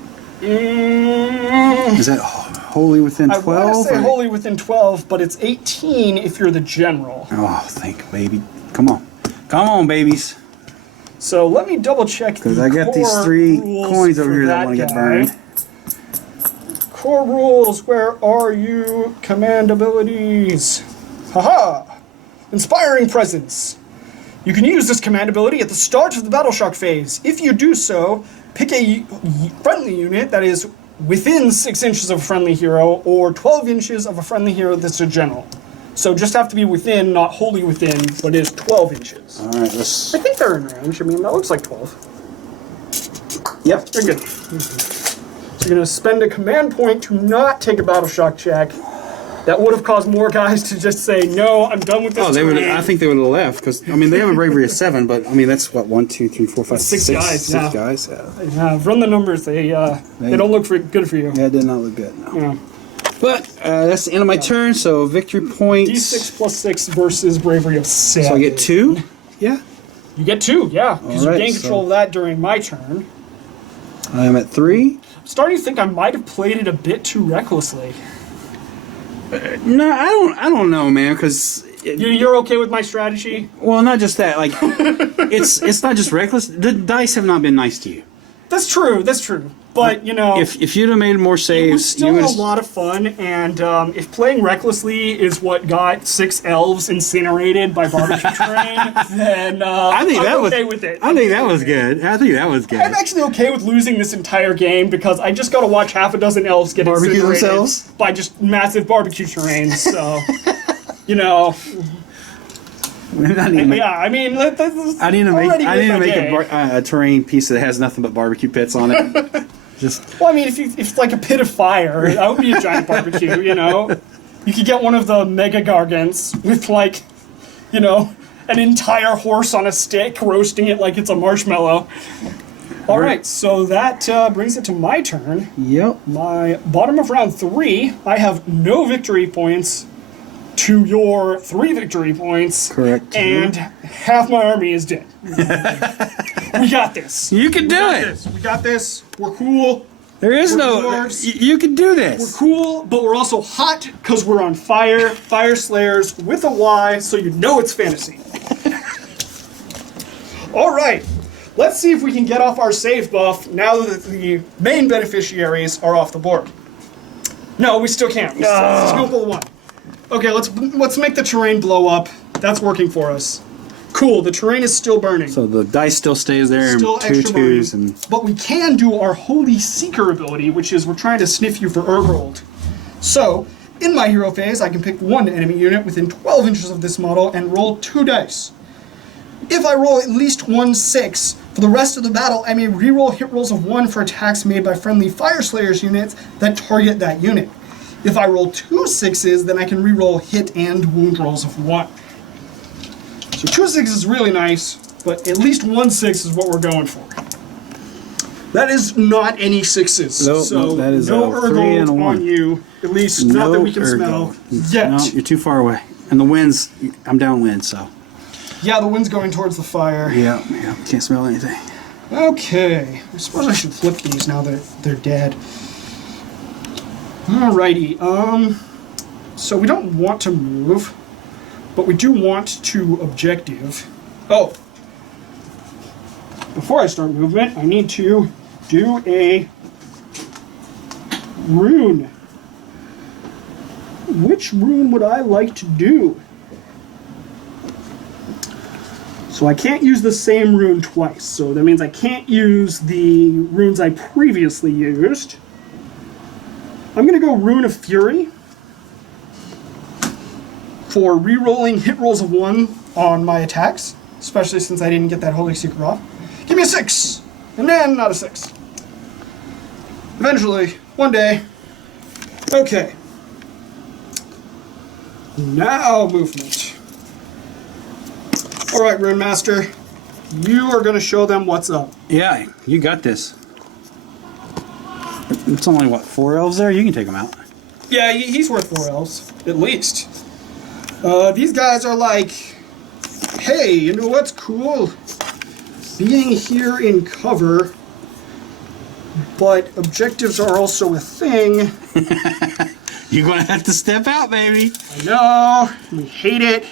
Is that wholly within I 12? want to say or- wholly within 12, but it's 18 if you're the general. Oh, think, baby. Come on. Come on, babies. So let me double check. Because I got these 3 coins over here that want to get burned. Core rules, where are you? Command abilities. Haha! Inspiring Presence. You can use this command ability at the start of the Battle Shock phase. If you do so, pick a friendly unit that is within 6 inches of a friendly hero, or 12 inches of a friendly hero that's a general. So just have to be within, not wholly within, but is 12 inches. All right, let's... I think they're in range. I mean, that looks like 12. Yep. They're good. So you're going to spend a command point to not take a Battle Shock check. That would have caused more guys to just say, no, I'm done with this. Oh, they would. terrain." I think they would have left because I mean they have a bravery of 7, but I mean that's what 1, 2, 3, 4, 5, 6 guys, 6 yeah. guys. Yeah. Run the numbers. They don't look good for you. Yeah, it did not look good. No. Yeah. But that's the end of my turn. So victory points. D6 plus 6 versus bravery of 7. So I get 2. Yeah. You get 2, yeah, because you Alright, gain control of that during my turn. I am at 3. I'm starting to think I might have played it a bit too recklessly. No, I don't know, man. Because You're okay with my strategy? well, not just that. Like it's not just reckless. The dice have not been nice to you. That's true. That's true. But you know, If you'd have made more it was saves, still you would a have. lot of fun. And if playing recklessly is what got 6 elves incinerated by barbecue terrain, then I think I'm that okay was. with it. I think that was good. I think that was good. I'm actually okay with losing this entire game because I just got to watch half a dozen elves get Barbecue incinerated themselves? by just massive barbecue terrain. So, you know, I need to make, yeah. I mean, I need to make a terrain piece that has nothing but barbecue pits on it. Just Well, I mean, if it's like a pit of fire, that would be a giant barbecue. You know, you could get one of the mega gargants with like, you know, an entire horse on a stick, roasting it like it's a marshmallow. All right, so that brings it to my turn. yep. My bottom of round 3, I have no victory points to your 3 victory points. Correct. And half my army is dead. We got this. You can do it. We got this. We're cool. There is We're no. dwarves. You can do We're this. cool, but we're also hot because we're on fire. Fire Slayers with a Y, so you know it's fantasy. All right. Let's see if we can get off our save buff now that the main beneficiaries are off the board. No, we still can't. We still pull 1. Okay, let's make the terrain blow up. That's working for us. Cool, the terrain is still burning. So the dice still stays there Still and 2 extra 2s burning. and But we can do our Holy Seeker ability, which is we're trying to sniff you for Urgold. So, In my hero phase, I can pick one enemy unit within 12 inches of this model and roll 2 dice. If I roll at least 1 6, for the rest of the battle, I may reroll hit rolls of 1 for attacks made by friendly Fire Slayers units that target that unit. If I roll 2 6s, then I can reroll hit and wound rolls of 1. So 2 6 is really nice, but at least 1 6 is what we're going for. That is not any 6s. Nope, so nope, that is no a 3 and a Urgold 1. on you, at least not that we can smell yet. No, you're too far away. And the wind's, I'm downwind, so. Yeah, the wind's going towards the fire. Yeah, can't smell anything. Okay, I suppose I should flip these now that they're dead. Alrighty, so we don't want to move, but we do want to objective. Oh, before I start movement, I need to do a rune. Which rune would I like to do? So I can't use the same rune twice, so that means I can't use the runes I previously used. I'm going to go Rune of Fury for re-rolling hit rolls of 1 on my attacks, especially since I didn't get that Holy Secret off. Give me a 6! And then not a 6. Eventually, one day. Okay. Now movement. Alright, Rune Master. You are going to show them what's up. Yeah, you got this. It's only, what, 4 elves there? You can take them out. Yeah, he's worth 4 elves, at least. These guys are like, hey, you know what's cool? Being here in cover, but objectives are also a thing. You're going to have to step out, baby. I know, we hate it.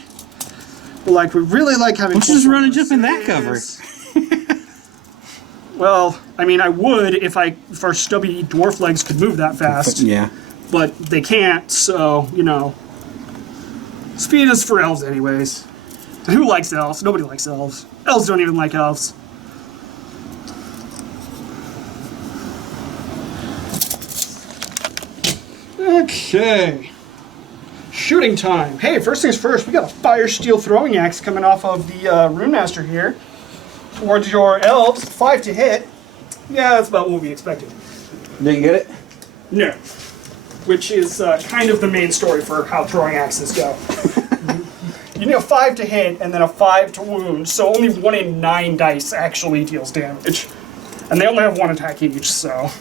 But like, we really like having... Why don't you just run and jump in that cover? Well, I mean, I would if our stubby dwarf legs could move that fast. Yeah. But they can't, so, you know. Speed is for elves anyways. And who likes elves? Nobody likes elves. Elves don't even like elves. Okay. Shooting time. Hey, first things first, we got a fire steel throwing axe coming off of the Rune Master here. Towards your elves, 5 to hit. Yeah, that's about what we expected. Did you get it? No. Which is kind of the main story for how throwing axes go. You need a 5 to hit and then a 5 to wound, so only 1 in 9 dice actually deals damage. And they only have 1 attack each, so...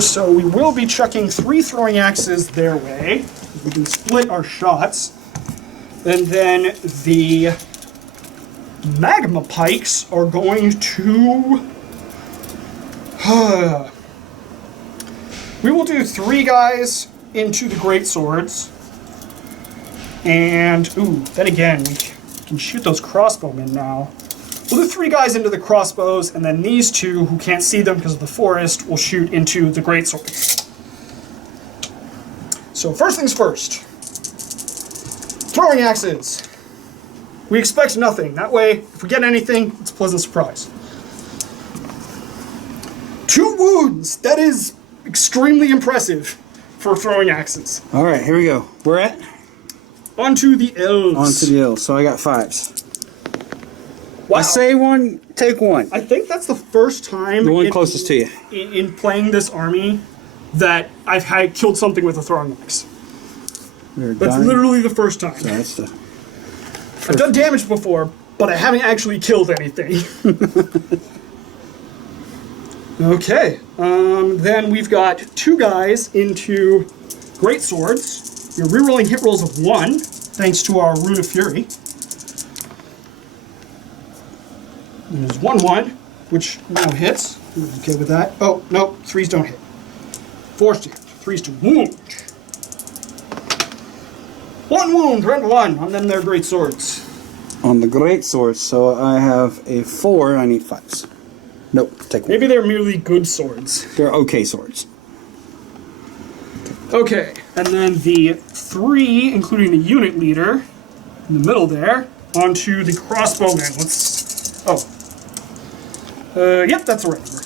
So we will be chucking 3 throwing axes their way. We can split our shots. And then the magma pikes are going to... We will do 3 guys into the great swords. And, ooh, then again, we can shoot those crossbowmen now. We'll do 3 guys into the crossbows, and then these 2, who can't see them because of the forest, will shoot into the great swords. So first things first. Throwing axes. We expect nothing. That way, if we get anything, it's a pleasant surprise. 2 wounds. That is extremely impressive for throwing axes. All right, here we go. Where at? Onto the elves. Onto the elves. So I got 5s. Wow. I say 1, take 1. I think that's the first time The one closest to you. in playing this army that I've killed something with a throwing axe. That's literally the first time. So that's the I've done damage before, but I haven't actually killed anything. Okay, then we've got 2 guys into great swords. You're rerolling hit rolls of 1, thanks to our Rune of Fury. There's 1-1, which now hits. Okay with that. Oh, no, 3s don't hit. 4s to hit. 3s to wound. 1 wound, rend 1 on them their great swords. on the great swords. So I have a 4 and I need 5s. Nope, take 1. Maybe they're merely good swords. They're okay swords. Okay, and then the 3, including the unit leader, in the middle there, onto the crossbowmen. Yep, that's the right number. Okay.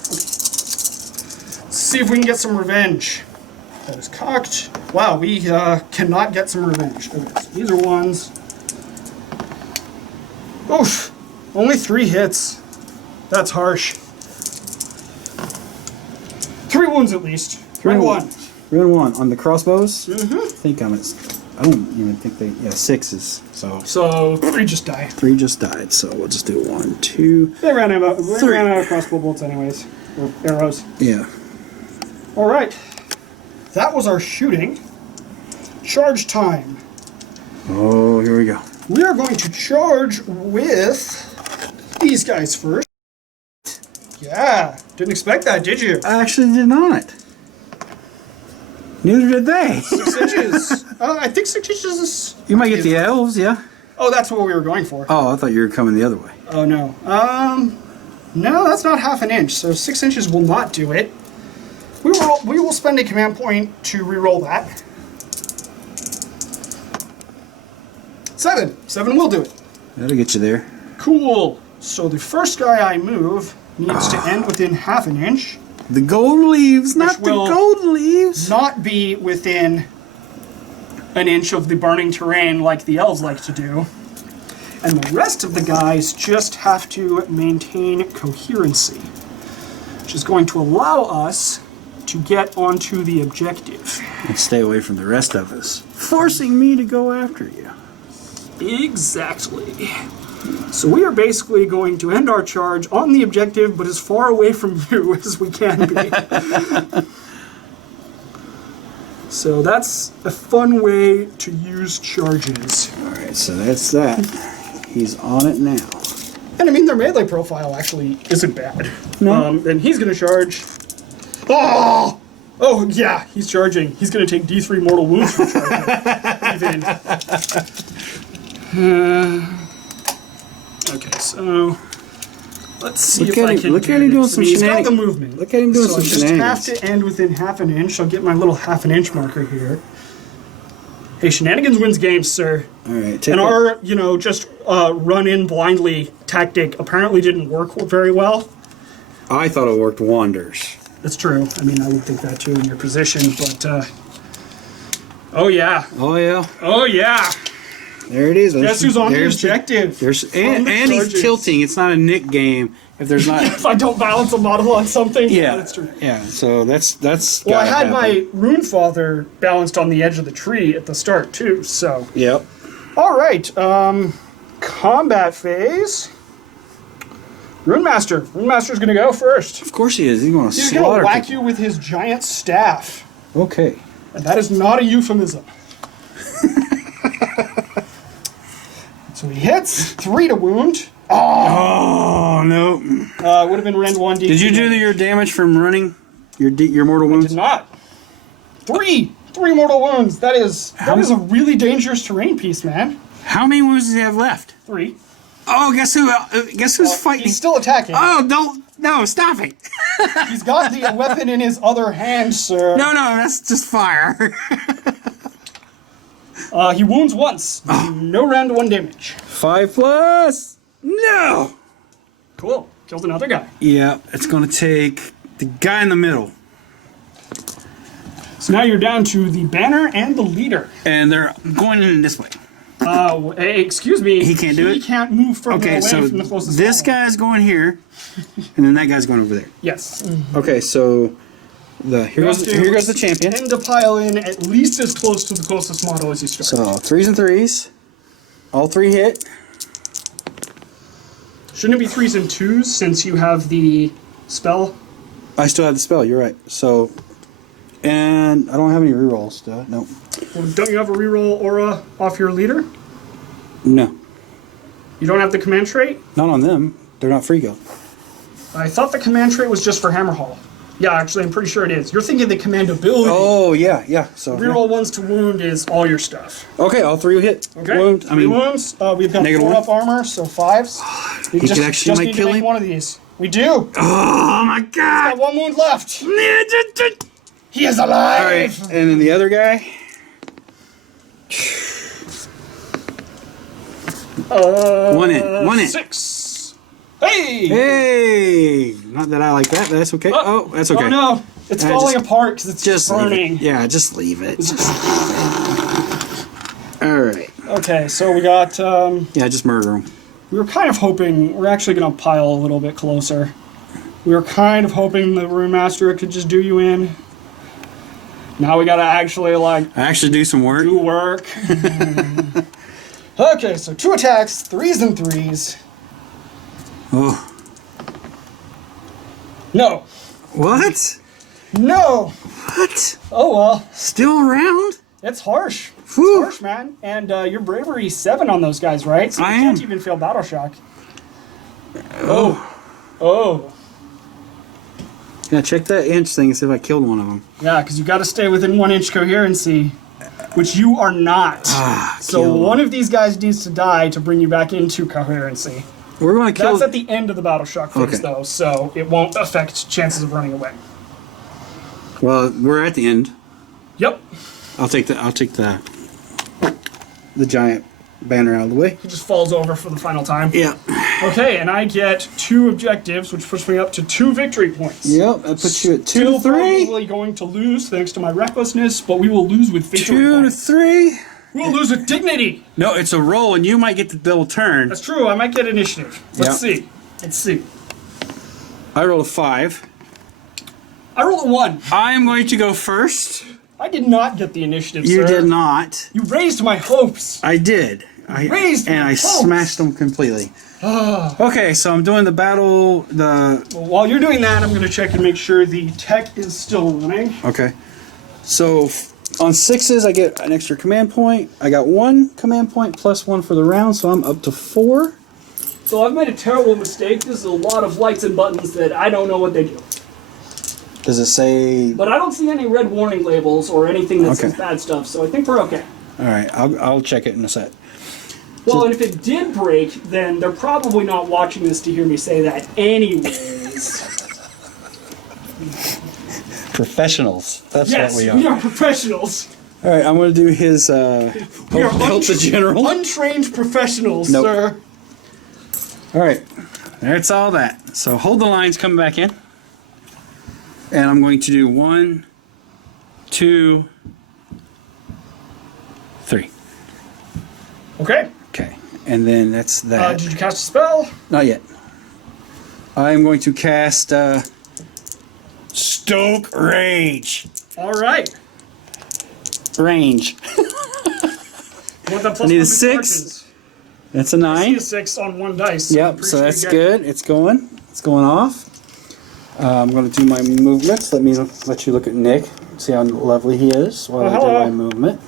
Let's see if we can get some revenge. That is cocked. Wow, we cannot get some revenge. Okay, so these are ones. Oof. Only 3 hits. That's harsh. 3 wounds at least. 3 and 1. 3 and 1 on the crossbows. I think I'm at. I don't even think they. Yeah, 6s. So 3 just die. 3 just died. So we'll just do 1, 2. They ran out of crossbow bolts anyways, or arrows. Yeah. All right. That was our shooting. Charge time. Oh, here we go. We are going to charge with these guys first. Yeah, didn't expect that, did you? I actually did not. Neither did they. 6 inches. I think 6 inches is... You might get the elves, yeah. Oh, that's what we were going for. Oh, I thought you were coming the other way. Oh, no. No, that's not half an inch, so 6 inches will not do it. We will spend a command point to re-roll that. 7. 7 will do it. That'll get you there. Cool. So the first guy I move needs to end within half an inch. The gold leaves, not the will gold leaves. Not be within an inch of the burning terrain like the elves like to do. And the rest of the guys just have to maintain coherency, which is going to allow us to get onto the objective. And stay away from the rest of us, forcing me to go after you. Exactly. So we are basically going to end our charge on the objective, but as far away from you as we can be. So that's a fun way to use charges. Alright, so that's that. He's on it now. And I mean, their melee profile actually isn't bad. No. And he's going to charge. Oh! Oh, yeah, he's charging. He's going to take D3 mortal wounds for charging. Even. Okay, so let's see if I can look at him doing some He's got shenanigans. the movement. Look at him doing some So I just shenanigans. have to end within half an inch. I'll get my little half an inch marker here. Hey, shenanigans wins games, sir. Alright, And our, just run in blindly tactic apparently didn't work very well. I thought it worked wonders. That's true. I mean, I would think that too in your position, but oh yeah. Oh yeah. Oh yeah. There it is. Guess who's on the objective? And he's tilting. It's not a Nick game. If there's not. If I don't balance a model on something, Yeah, that's true. yeah. So that's. Well, I gotta had happen. my Rune Father balanced on the edge of the tree at the start too. So. Yep. All right. Combat phase. Rune Master. Rune Master's gonna go first. Of course he is. He's going to He's gonna slaughter. whack people. you with his giant staff, Okay. and that is not a euphemism. So he hits 3 to wound. Oh no. Would have been rend 1d. Did you do your damage from running? Your mortal wounds? Did not. 3 mortal wounds. That is a really dangerous terrain piece, man. How many wounds does he have left? 3. Oh, guess who? Guess who's fighting? He's still attacking. Oh, no! Stop it! He's got the weapon in his other hand, sir. No, that's just fire. He wounds once. No round 1 damage. 5+. No. Cool. Killed another guy. Yeah, it's gonna take the guy in the middle, So now you're down to the banner and the leader. and they're going in this way. Hey, excuse me. He can't do it? He can't move further Okay, away so from the closest this model. guy's going here, and then that guy's going over there. Yes. Okay, so here goes the champion. Tend to pile in at least as close to the closest model as you start. So 3s and 3s, all 3 hit. Shouldn't it be 3s and 2s since you have the spell? I still have the spell. You're right. So, and I don't have any rerolls. Do I? No. Well, don't you have a reroll aura off your leader? No, You don't have the command trait? not on them. They're not free guild. I thought the command trait was just for Hammerhall. Yeah, actually, I'm pretty sure it is. You're thinking the command ability. Oh yeah. So Reroll 1s to wound is all your stuff. Okay, all 3 hit. Okay. Wound. I 3 mean, wounds. We've got negative 4 1. up armor, so 5s. We He could actually need kill to make him? one of these. We do. Oh my Got god! 1 wound left. He is alive. All right, and then the other guy. 1 in. 6. Hey. Hey! Not that I like that, but that's okay. Oh, that's okay. Oh no. It's falling apart because it's just burning. Yeah, just leave it. All right. Okay, so we got... Yeah, just murder him. we were kind of hoping... We're actually going to pile a little bit closer. We were kind of hoping the Remaster could just do you in. Now we got to actually, Actually do some work. do work. Okay, so 2 attacks, 3s and 3s. Oh. No. What? No! What? Oh, well. Still around? It's harsh. It's Whew. harsh, man. And your bravery's 7 on those guys, right? So you I can't am. even fail Battle Shock. Oh. Oh. Yeah, check that inch thing and see if I killed one of them. Yeah, because you got to stay within 1 inch coherency, which you are not. So kill one of these guys needs to die to bring you back into coherency. We're going to kill... That's at the end of the Battle Shock phase, Okay. though, so it won't affect chances of running away. Well, we're at the end. Yep. I'll take the giant banner out of the way. He just falls over for the final time. Yeah. Okay, and I get 2 objectives, which puts me up to 2 victory points. Yep, that puts you at 2 Still to 3. probably going to lose thanks to my recklessness, but we will lose with victory 2 to points. 3. We'll lose with dignity. No, it's a roll, and you might get the double turn. That's true. I might get initiative. Let's Yep. see. Let's see. I rolled a 5. I rolled a 1. I am going to go first. I did not get the initiative, You sir. did not. You raised my hopes. I did. I raised and my I hopes. smashed them completely. Okay, so I'm doing the battle. Well, while you're doing that, I'm going to check and make sure the tech is still running. Okay. So on 6s, I get an extra command point. I got 1 command point plus 1 for the round, so I'm up to 4. So I've made a terrible mistake. There's a lot of lights and buttons that I don't know what they do. Does it say? But I don't see any red warning labels or anything that says Okay. bad stuff, so I think we're okay. All right, I'll check it in a sec. Well, and if it did break, then they're probably not watching this to hear me say that anyways. Professionals. That's Yes, what we are. we are professionals. All right, I'm going to do his We are help the general. untrained professionals, Nope. sir. All right, that's all that. So hold the lines coming back in. And I'm going to do 1, 2, 3. Okay. Okay, and then that's that. Did you cast a spell? Not yet. I'm going to cast Stoke Rage. All right. Range. You want that plus I need a 1 6. charges. That's a I 9. see a 6 on 1 dice. Yep, so that's good. It's going. It's going off. I'm going to do my movements. Let you look at Nick. See how lovely he is while I do hello. my movement.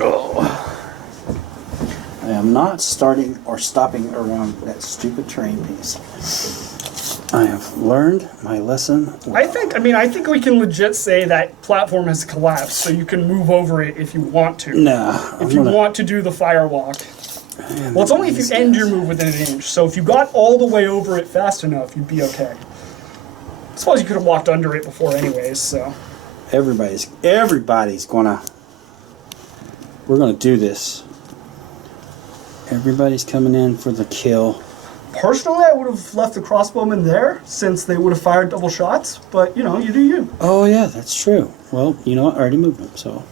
Oh. I am not starting or stopping around that stupid train piece. I have learned my lesson. I think we can legit say that platform has collapsed, so you can move over it if you want to. No. If you want to do the firewalk. Well, it's only if you end your move within an inch, so if you got all the way over it fast enough, you'd be okay. I suppose you could have walked under it before anyways, so. Everybody's gonna. We're gonna do this. Everybody's coming in for the kill. Personally, I would have left the crossbowmen there, since they would have fired double shots, but, you know, you do you. Oh yeah, that's true. Well, you know what? I already moved them, so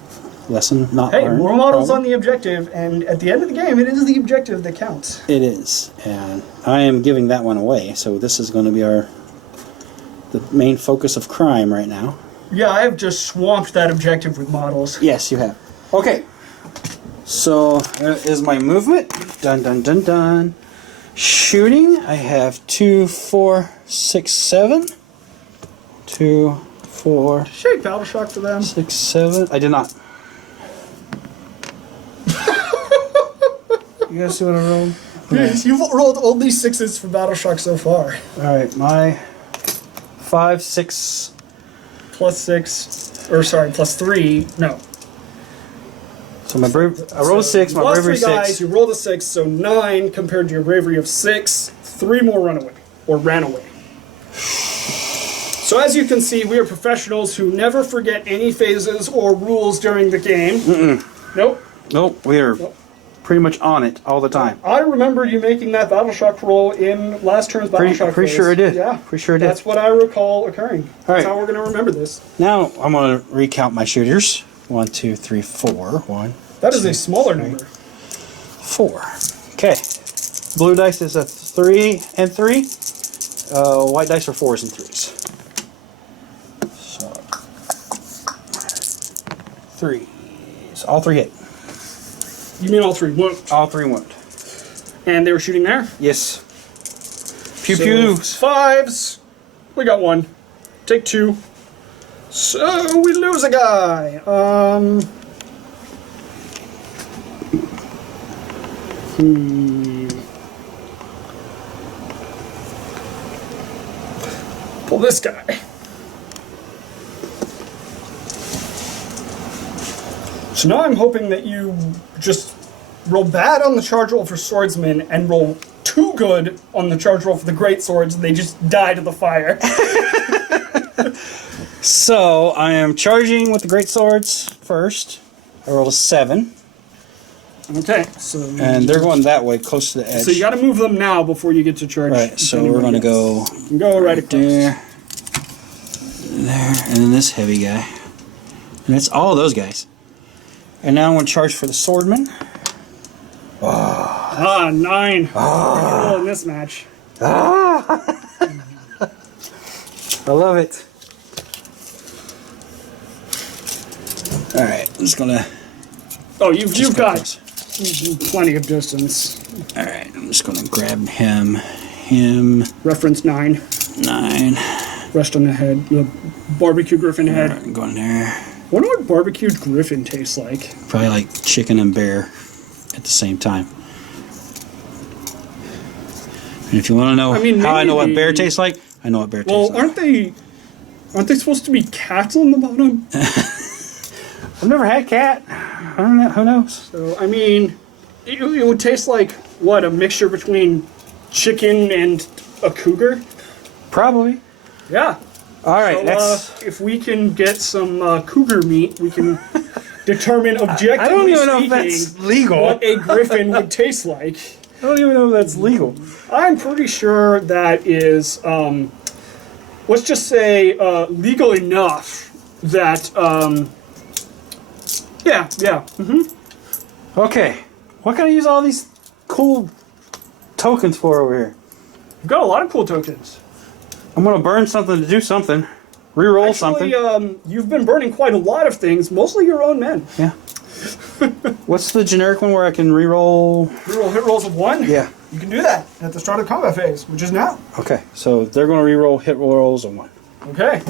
lesson not Hey, learned. more models Problem. on the objective, and at the end of the game, it is the objective that counts. It is, and I am giving that one away. So this is going to be the main focus of crime right now. Yeah, I have just swamped that objective with models. Yes, you have. Okay, so that is my movement. Dun dun dun dun. Shooting, I have 2, 4, 6, 7. 2, 4, Shake Battle Shock for them. 6, 7. I did not. You guys see what I rolled? Yes, you've rolled only 6s for Battle Shock so far. Alright, my 5, 6. Plus 6, or sorry, plus 3, no. So my I rolled a 6, my bravery Lost 3 guys, 6. you rolled a 6, so 9 compared to your bravery of 6. 3 more runaway, or ran away. So as you can see, we are professionals who never forget any phases or rules during the game. Nope. Nope, we are pretty much on it all the time. I remember you making that Battle Shock roll in last turn's Battle Shock. Pretty sure I did. Yeah. Pretty sure I did. That's what I recall occurring. That's right. how we're going to remember this. Now I'm going to recount my shooters. 1, 2, 3, 4. 1. That is 2, a smaller 3, number. 4. Okay. Blue dice is a 3 and 3. White dice are 4s and 3s. So 3s. All 3 hit. You mean all 3 won't? All 3 won't. And they were shooting there? Yes. Pew So, pews. 5s. We got 1. Take 2. So we lose a guy. Pull this guy. So now I'm hoping that you just roll bad on the charge roll for swordsman and roll too good on the charge roll for the great swords, and they just die to the fire. So I am charging with the great swords first. I rolled a 7. Okay, so And they're going that way, close to the edge. so you got to move them now before you get to charge. Right, so we're going to go You can go right across. there, there, and then this heavy guy. And it's all of those guys. And now I'm going to charge for the swordman. Ah, 9. Roll in this match. I love it. Alright, I'm just going to... Oh, you've go got across. plenty of distance. Alright, I'm just going to grab him. Him. Reference 9. 9. Rest on the head. The barbecue griffin head. Alright, going there. Wonder what barbecued griffin tastes like. Probably like chicken and bear at the same time. And if you want to know how I know what bear tastes like, I know what bear tastes like. Well, aren't they supposed to be cats on the bottom? I've never had cat. I don't know. Who knows? So, I mean, it would taste like, what, a mixture between chicken and a cougar? Probably. Yeah. All right. So, That's. if we can get some cougar meat, we can determine objectively I don't even know if speaking that's legal. what a griffin would taste like. I don't even know if that's legal. I'm pretty sure that is, let's just say, legal enough that, yeah. Okay. What can I use all these cool tokens for over here? We've got a lot of cool tokens. I'm gonna burn something to do something. Reroll something. You've been burning quite a lot of things, mostly your own men. Yeah. What's the generic one where I can reroll? Reroll hit rolls of 1? Yeah. You can do that at the start of combat phase, which is now. Okay. So they're gonna reroll hit rolls of 1. Okay.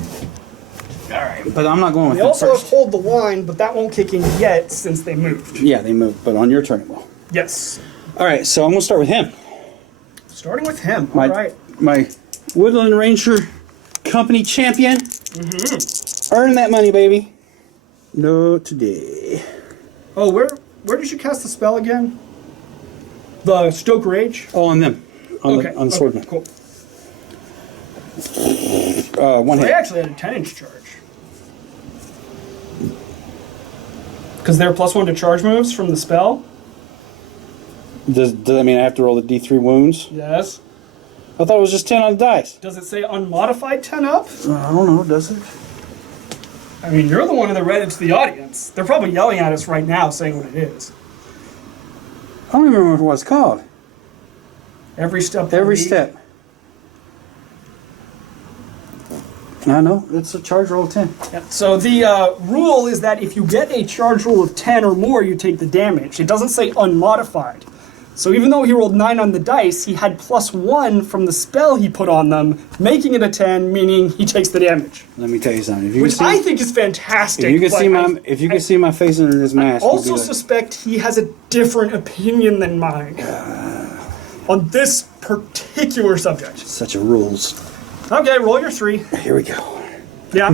All right. But I'm not going with They them also first. have hold the line, but that won't kick in yet since they moved. Yeah, they moved, but on your turn it will. Yes. All right, so I'm gonna start with him. Starting with him. My All right. my Woodland Ranger Company champion. Mm-hmm. Earn that money, baby. No today. Oh, where did you cast the spell again? The Stoke Rage? Oh, on them. On Okay. the swordman. Cool. One I hit. actually had a 10-inch charge. Because they're +1 to charge moves from the spell? Does that mean I have to roll the D3 wounds? Yes. I thought it was just 10 on the dice. Does it say unmodified 10 up? I don't know, does it? I mean, you're the one that read it to the audience. They're probably yelling at us right now saying what it is. I don't even remember what it's called. Every step. Every step. I know, it's a charge roll of 10. Yeah. So the rule is that if you get a charge roll of 10 or more, you take the damage. It doesn't say unmodified. So even though he rolled 9 on the dice, he had +1 from the spell he put on them, making it a 10, meaning he takes the damage. Let me tell you something. If you Which can see, I think is fantastic. if you can but see my if you can see my face in this mask, you'd also be like, suspect he has a different opinion than mine on this particular subject. such a rules. Okay, roll your 3. Here we go. Yeah.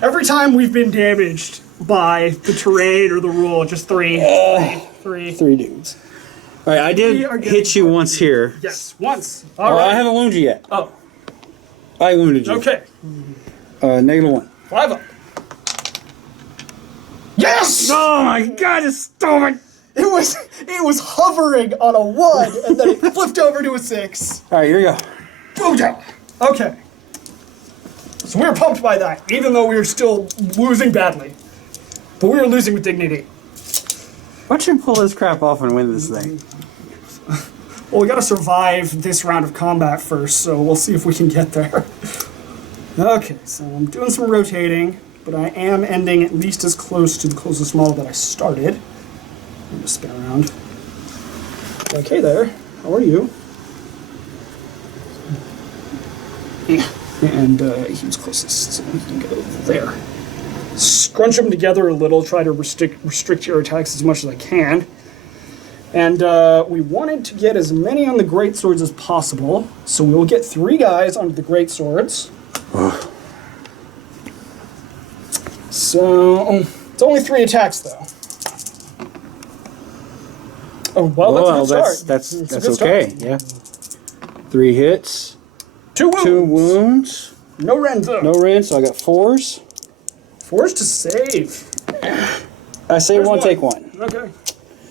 Every time we've been damaged by the terrain or the rule, just 3. 3. 3 dudes. All right, I did We are hit you once here. Yes, once. Oh, All right. I haven't wounded you yet. Oh, I wounded you. okay. -1. 5 up. Yes! Oh my god, it's stole it! It was hovering on a 1, and then it flipped over to a 6. Alright, here we go. Booyah! Okay. So we were pumped by that, even though we were still losing badly. But we were losing with dignity. Why don't you pull this crap off and win this thing? Well, we gotta survive this round of combat first, so we'll see if we can get there. Okay, so I'm doing some rotating, but I am ending at least as close to the closest model that I started. I'm gonna spin around. Okay there, how are you? And he was closest, so we can go there. Scrunch them together a little, try to restrict your attacks as much as I can. And we wanted to get as many on the great swords as possible, so we'll get 3 guys onto the great swords. So it's only 3 attacks though. Oh well, that's a good start. That's okay. Yeah. 3 hits. 2 wounds. 2 wounds. No rend though. No rend, so I got 4s. 4s to save. I say There's 1, one. take 1. Okay.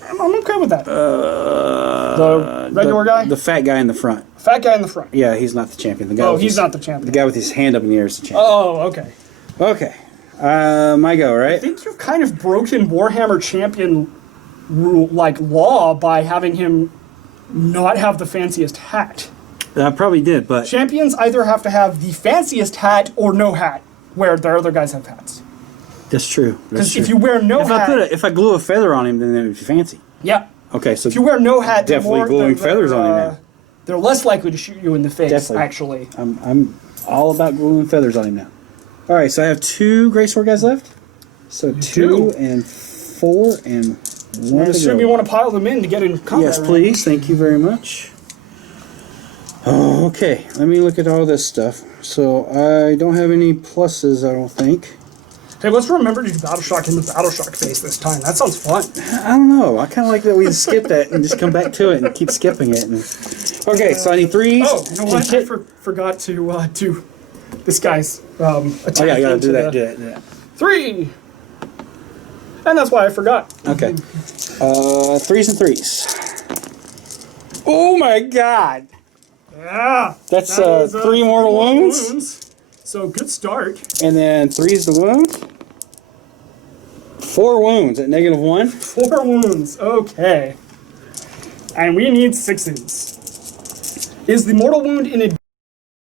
I'm okay with that. The regular guy? The fat guy in the front. Fat guy in the front. Yeah, he's not the champion. The guy Oh, with he's his- not the champion. The guy with his hand up in the air is the champion. Oh, okay. Okay. My go, I right? think you've kind of broken Warhammer champion rule, like law, by having him not have the fanciest hat. I probably did, but Champions either have to have the fanciest hat or no hat, where the other guys have hats. that's true. Because if you wear no hat, if I glue a feather on him, then it would be fancy. yeah. Okay, so If you wear no hat, Definitely gluing feathers on him now. They're less likely to shoot you in the face. Definitely. Actually, I'm all about gluing feathers on him now. All right, so I have 2 great sword guys left. So 2 do. and 4 and 1 I to assume go. you want to pile them in to get in combat. Yes, right? please. Thank you very much. Okay, let me look at all this stuff. So I don't have any pluses, I don't think. Hey, let's remember to do Battle Shock in the Battle Shock phase this time. That sounds fun. I don't know. I kind of like that we skip that and just come back to it and keep skipping it. Okay, so I need 3s. Oh, you know what? I forgot to do this guy's attack. Oh yeah, I gotta into do that. the- Do that. 3! And that's why I forgot. Okay. 3s and 3s. Oh my god! Yeah! That's that is, 3 mortal wounds. So, good start. And then 3's the wound. 4 wounds at -1. 4 wounds. Okay. And we need 6s. Is the mortal wound in addition?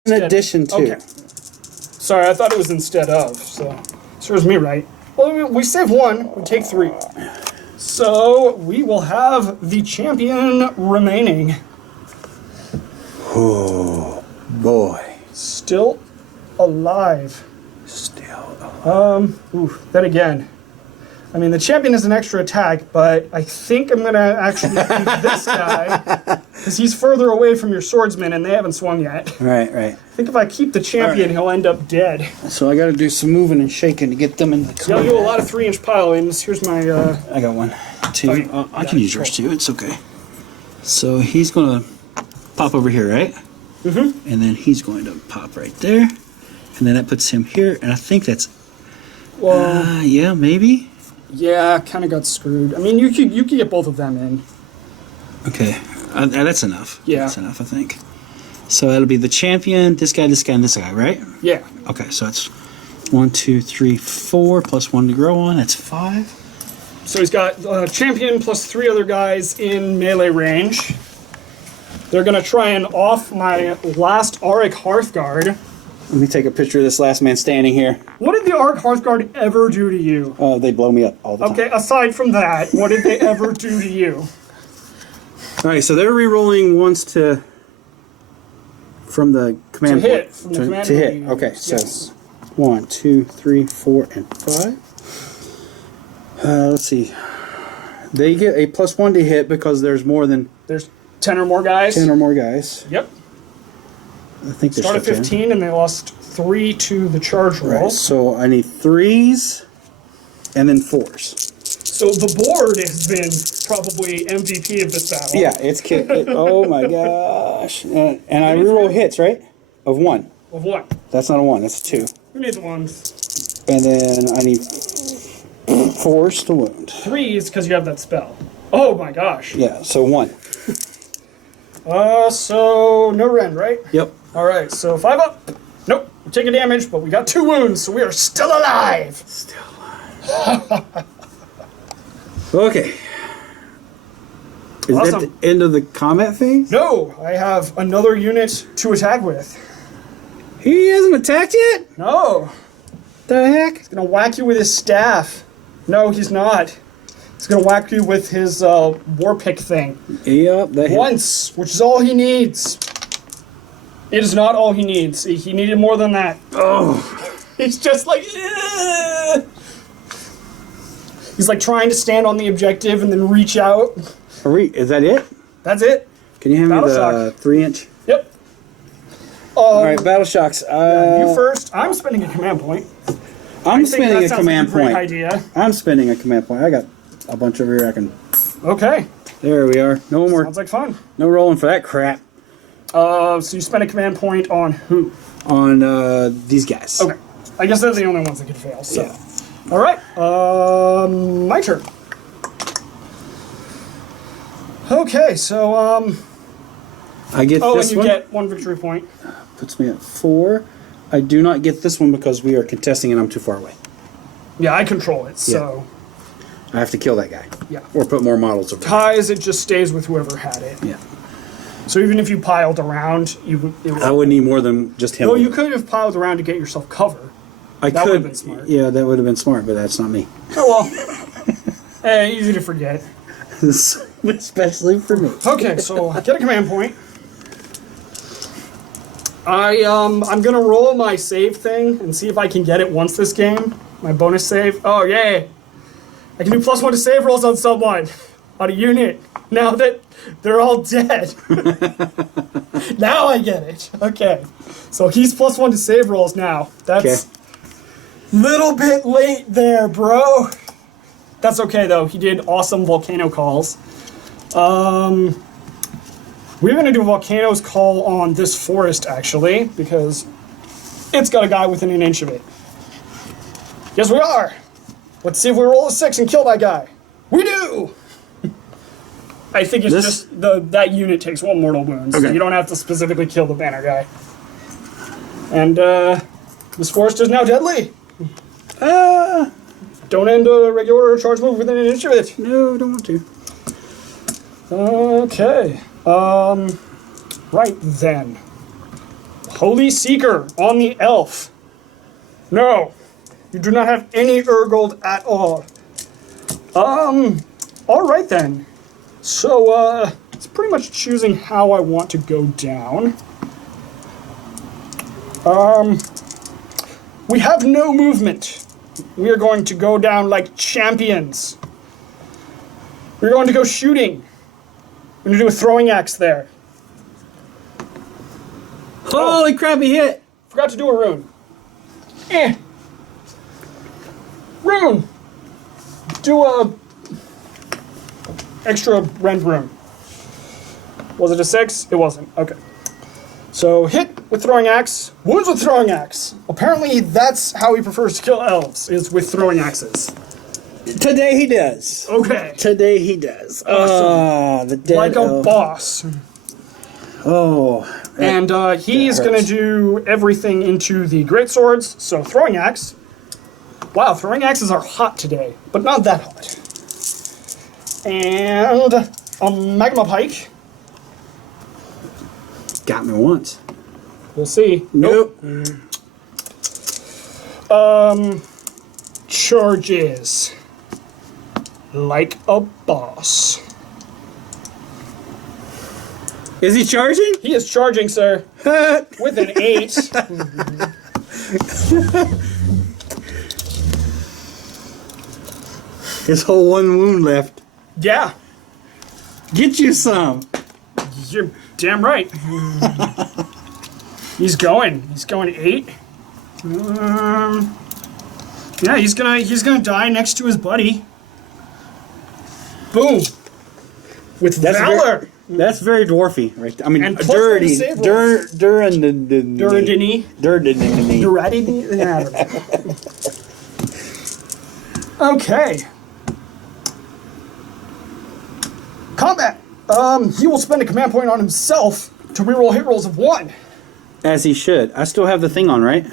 In addition to. Okay. Sorry, I thought it was instead of, so serves me right. Well, we save 1, we take 3. So we will have the champion remaining. Oh boy. Still alive. Then again, I mean, the champion is an extra attack, but I think I'm going to actually keep this guy, because he's further away from your swordsman, and they haven't swung yet. Right. I think if I keep the champion, he'll end up dead. So I got to do some moving and shaking to get them in the Yeah, I'll combat. do a lot of 3-inch pile-ins. Here's my... I got 1, 2. Okay. I can use yours too. It's okay. So he's going to pop over here, right? Mm-hmm. And then he's going to pop right there. And then that puts him here. And I think that's... Well, yeah, maybe? yeah, kind of got screwed. I mean, you could get both of them in. Okay. That's enough. Yeah. That's enough, I think. So that'll be the champion, this guy, and this guy, right? Yeah. Okay, so that's 1, 2, 3, 4, plus 1 to grow on. That's 5. So he's got champion plus 3 other guys in melee range. They're going to try and off my last Auric Hearthguard. Let me take a picture of this last man standing here. What did the Auric Hearthguard ever do to you? Oh, they blow me up all the time. Okay, aside from that, what did they ever do to you? All right, so they're re-rolling once from the command To hit, point. from the command to hit. point. Okay, so Yes. 1, 2, 3, 4, and 5. Let's see. They get a +1 to hit because there's more than There's 10 or more guys. 10 or more guys. Yep. I think there's Start at 15, and they lost 3 to the charge roll. Right, so I need 3s and then 4s. So the board has been probably MVP of this battle. Yeah, it's kick. Oh my gosh! And I reroll hits, right? Of 1. Of what? That's not a 1. That's a 2. Who needs ones? And then I need Force to wound. 3 is because you have that spell. Oh my gosh. Yeah, so 1. So no rend, right? Yep. All right, so 5 up. Nope, we're taking damage, but we got 2 wounds, so we are still alive. Still alive. Okay. Is that Awesome. the end of the combat phase? No, I have another unit to attack with. He hasn't attacked yet? No, The heck? he's gonna whack you with his staff. No, he's not. He's gonna whack you with his war pick thing. Yep, that hit. Once, which is all he needs. It is not all he needs. He needed more than that. Oh. He's just like, "Ugh." He's like trying to stand on the objective and then reach out. Is that it? That's it. Can you hand me Battle the shock. 3-inch? Yep. Alright, battle shocks. You first. I'm spending a command point. I'm I think spending that a sounds command like a great point. idea. I'm spending a command point. I got a bunch over here I can... Okay. There we are. No more. Sounds like fun. No rolling for that crap. So you spend a command point on who? On these guys. Okay. I guess they're the only ones that could fail. So. Yeah. All right. My turn. Okay. So I get Oh, this and you one. get 1 victory point. Puts me at 4. I do not get this one because we are contesting and I'm too far away. Yeah, I control it. So I have to kill that guy. yeah. Or put more models over there. Ties, it just stays with whoever had it. Yeah. So even if you piled around, it would. I would need more than just him. Well, you could have piled around to get yourself cover. I that could. would've been smart. Yeah, that would have been smart, but that's not me. Oh well. Easy to forget. Especially for me. Okay, so get a command point. I'm gonna roll my save thing and see if I can get it once this game. My bonus save. Oh yay! I can do +1 to save rolls on someone, on a unit. Now that they're all dead. Now I get it. Okay, so he's +1 to save rolls now. That's little bit late there, bro. That's okay though. He did awesome volcano calls. We're going to do a volcano's call on this forest, actually, because it's got a guy within an inch of it. Yes, we are. Let's see if we roll a 6 and kill that guy. We do! I think it's just that unit takes 1 mortal wound, so you don't have to specifically kill the banner guy. And this forest is now deadly. Don't end a regular or charge move within an inch of it. No, don't want to. Okay. Right then. Holy Seeker on the elf. No. You do not have any Urgold at all. Alright then. So, it's pretty much choosing how I want to go down. We have no movement. We are going to go down like champions. We're going to go shooting. I'm going to do a throwing axe there. Holy crap, he hit! Forgot to do a rune. Rune! Do a extra rend rune. Was it a 6? It wasn't. Okay. So hit with throwing axe, wounds with throwing axe. Apparently that's how he prefers to kill elves, is with throwing axes. Today he does. Okay. Today he does. Awesome. The dead Like a elf. boss. Oh. And he is going to do everything into the great swords. So throwing axe. Wow, throwing axes are hot today, but not that hot. And a magma pike. Got me once. We'll see. Nope. Charges like a boss. Is he charging? He is charging, sir, with an 8. His whole 1 wound left. Yeah, Get you some. you're damn right. He's going 8. Yeah, he's gonna die next to his buddy. Boom. With valor. That's very dwarfy, right there. I mean, And plus dirty. one save rolls. Duradini. Duradini. Duradini. Duradini. Okay. Combat. He will spend a command point on himself to reroll hit rolls of 1. As he should. I still have the thing on, right?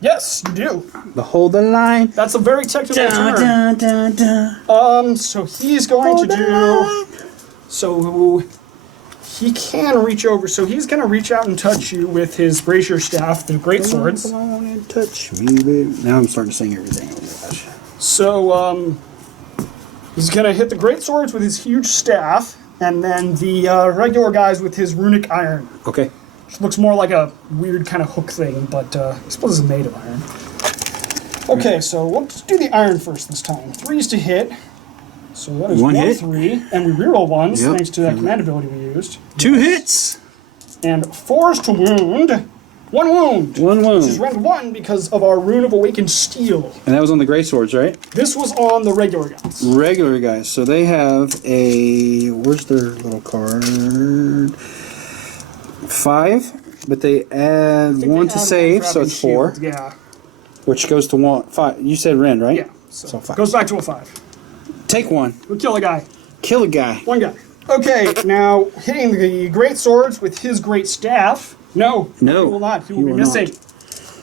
Yes, you do. The hold the line. That's a very technical term. So he's going to do. So he can reach over. So he's going to reach out and touch you with his brazier staff, the great swords. Come on and touch me, baby. Now I'm starting to sing everything. Oh my gosh. So he's going to hit the great swords with his huge staff, and then the regular guys with his runic iron. Okay. Which looks more like a weird kind of hook thing, but I suppose it's made of iron. Okay, so let's do the iron first this time. 3s to hit. So that is One 1 hit. 3, and we reroll 1s Yep. thanks to that command ability we used. 2 hits. And 4s to wound. 1 wound. 1 wound. Which is rank 1 because of our Rune of Awakened Steel. And that was on the great swords, right? This was on the regular guys. Regular guys. So they have a... Where's their little card? 5. But they add I think 1 they to add save, one for so having it's 4. shield. Yeah. Which goes to 1. 5. You said Ren, right? Yeah. So, 5. goes back to a 5. Take 1. We'll kill a guy. Kill a guy. 1 guy. Okay, now hitting the great swords with his great staff. No. No, He will not. He will he be will missing.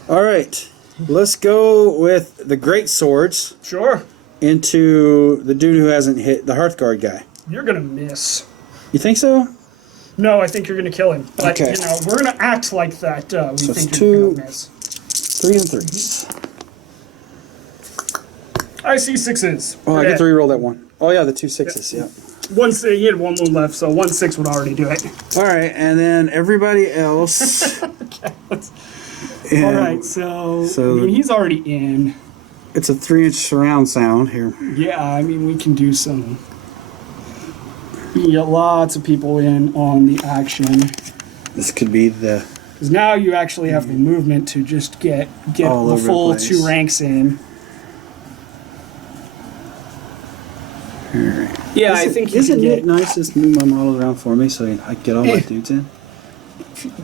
not. All right. Let's go with the great swords Sure. into the dude who hasn't hit the Hearthguard guy. You're going to miss. You think so? No, I think you're going to kill him. But, Okay. you know, we're going to act like that. We So think it's you're 2, going to miss. 3 and 3s. I see 6s. Oh, I Yeah. get to reroll that one. Oh yeah, the 2 6s. Yeah. He had 1 wound left, so 1 6 would already do it. All right, and then everybody else. Okay. And All right, so I so- mean, he's already in. It's a 3-inch surround sound here. Yeah, I mean, we can do some. We can get lots of people in on the action. This could be the. Because now you actually have the movement to just get All the over the full place. 2 ranks in. All right. Yeah, I think you Isn't can it get. nice just to move my models around for me so I can get all my Eh. dudes in?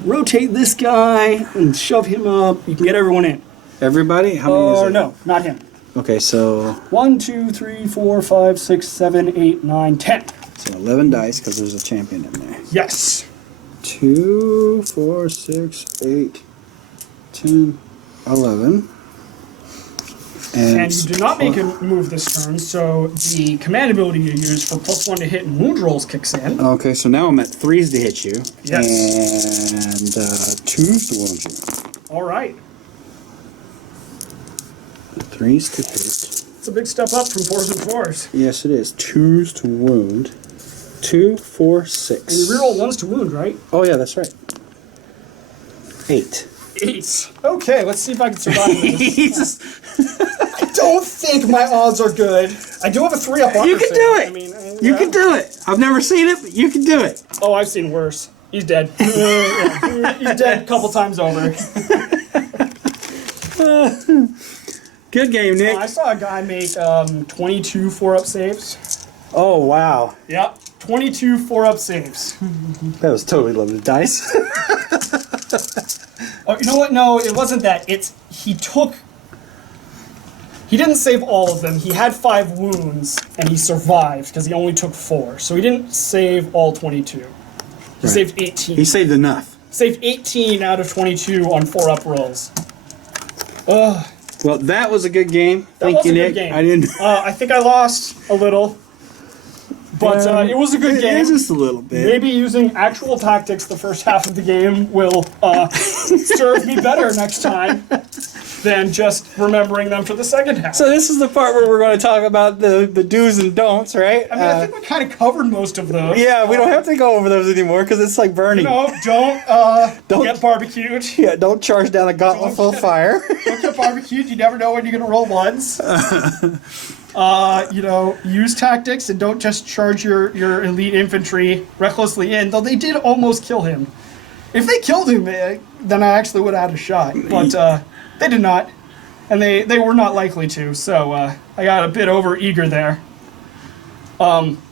Rotate this guy and shove him up. You can get everyone in. Everybody? How many Oh, is it? no, not him. Okay, so 1, 2, 3, 4, 5, 6, 7, 8, 9, 10. 11 dice because there's a champion in there. Yes. 2, 4, 6, 8, 10, 11. And you do not make a move this turn, so the command ability you use for +1 to hit and wound rolls kicks in. Okay, so now I'm at 3s to hit you. Yes. And 2s to wound you. All right. 3s to hit. It's a big step up from 4s and 4s. Yes, it is. 2s to wound. 2, 4, 6. And you reroll 1s to wound, right? Oh, yeah, that's right. 8. 8. Okay, let's see if I can survive this. Jesus. I don't think my odds are good. I do have a 3-up armor You can save. do it. I mean, You yeah. can do it. I've never seen it, but you can do it. Oh, I've seen worse. He's dead. Yeah, he's dead a couple times over. Good game, Nick. I saw a guy make 22 4-up saves. Oh, wow. Yep, 22 4-up saves. That was totally loaded dice. Oh, you know what? No, it wasn't that. He didn't save all of them. He had 5 wounds, and he survived because he only took 4. So he didn't save all 22. He saved 18. He saved enough. Saved 18 out of 22 on 4-up rolls. Ugh. Well, that was a good game. That Thank was you, a Nick. good game. I didn't. I think I lost a little, but it was a good game. Just a little bit. Maybe using actual tactics the first half of the game will serve me better next time than just remembering them for the second half. So this is the part where we're going to talk about the do's and don'ts, right? I mean, I think we kind of covered most of those. Yeah, we don't have to go over those anymore because it's like burning. No, don't Don't- get barbecued. Yeah, don't charge down a gauntlet full of fire. Don't get barbecued. You never know when you're going to roll ones. Use tactics and don't just charge your elite infantry recklessly in, though they did almost kill him. If they killed him, then I actually would have had a shot. But they did not. And they were not likely to, so I got a bit over eager there.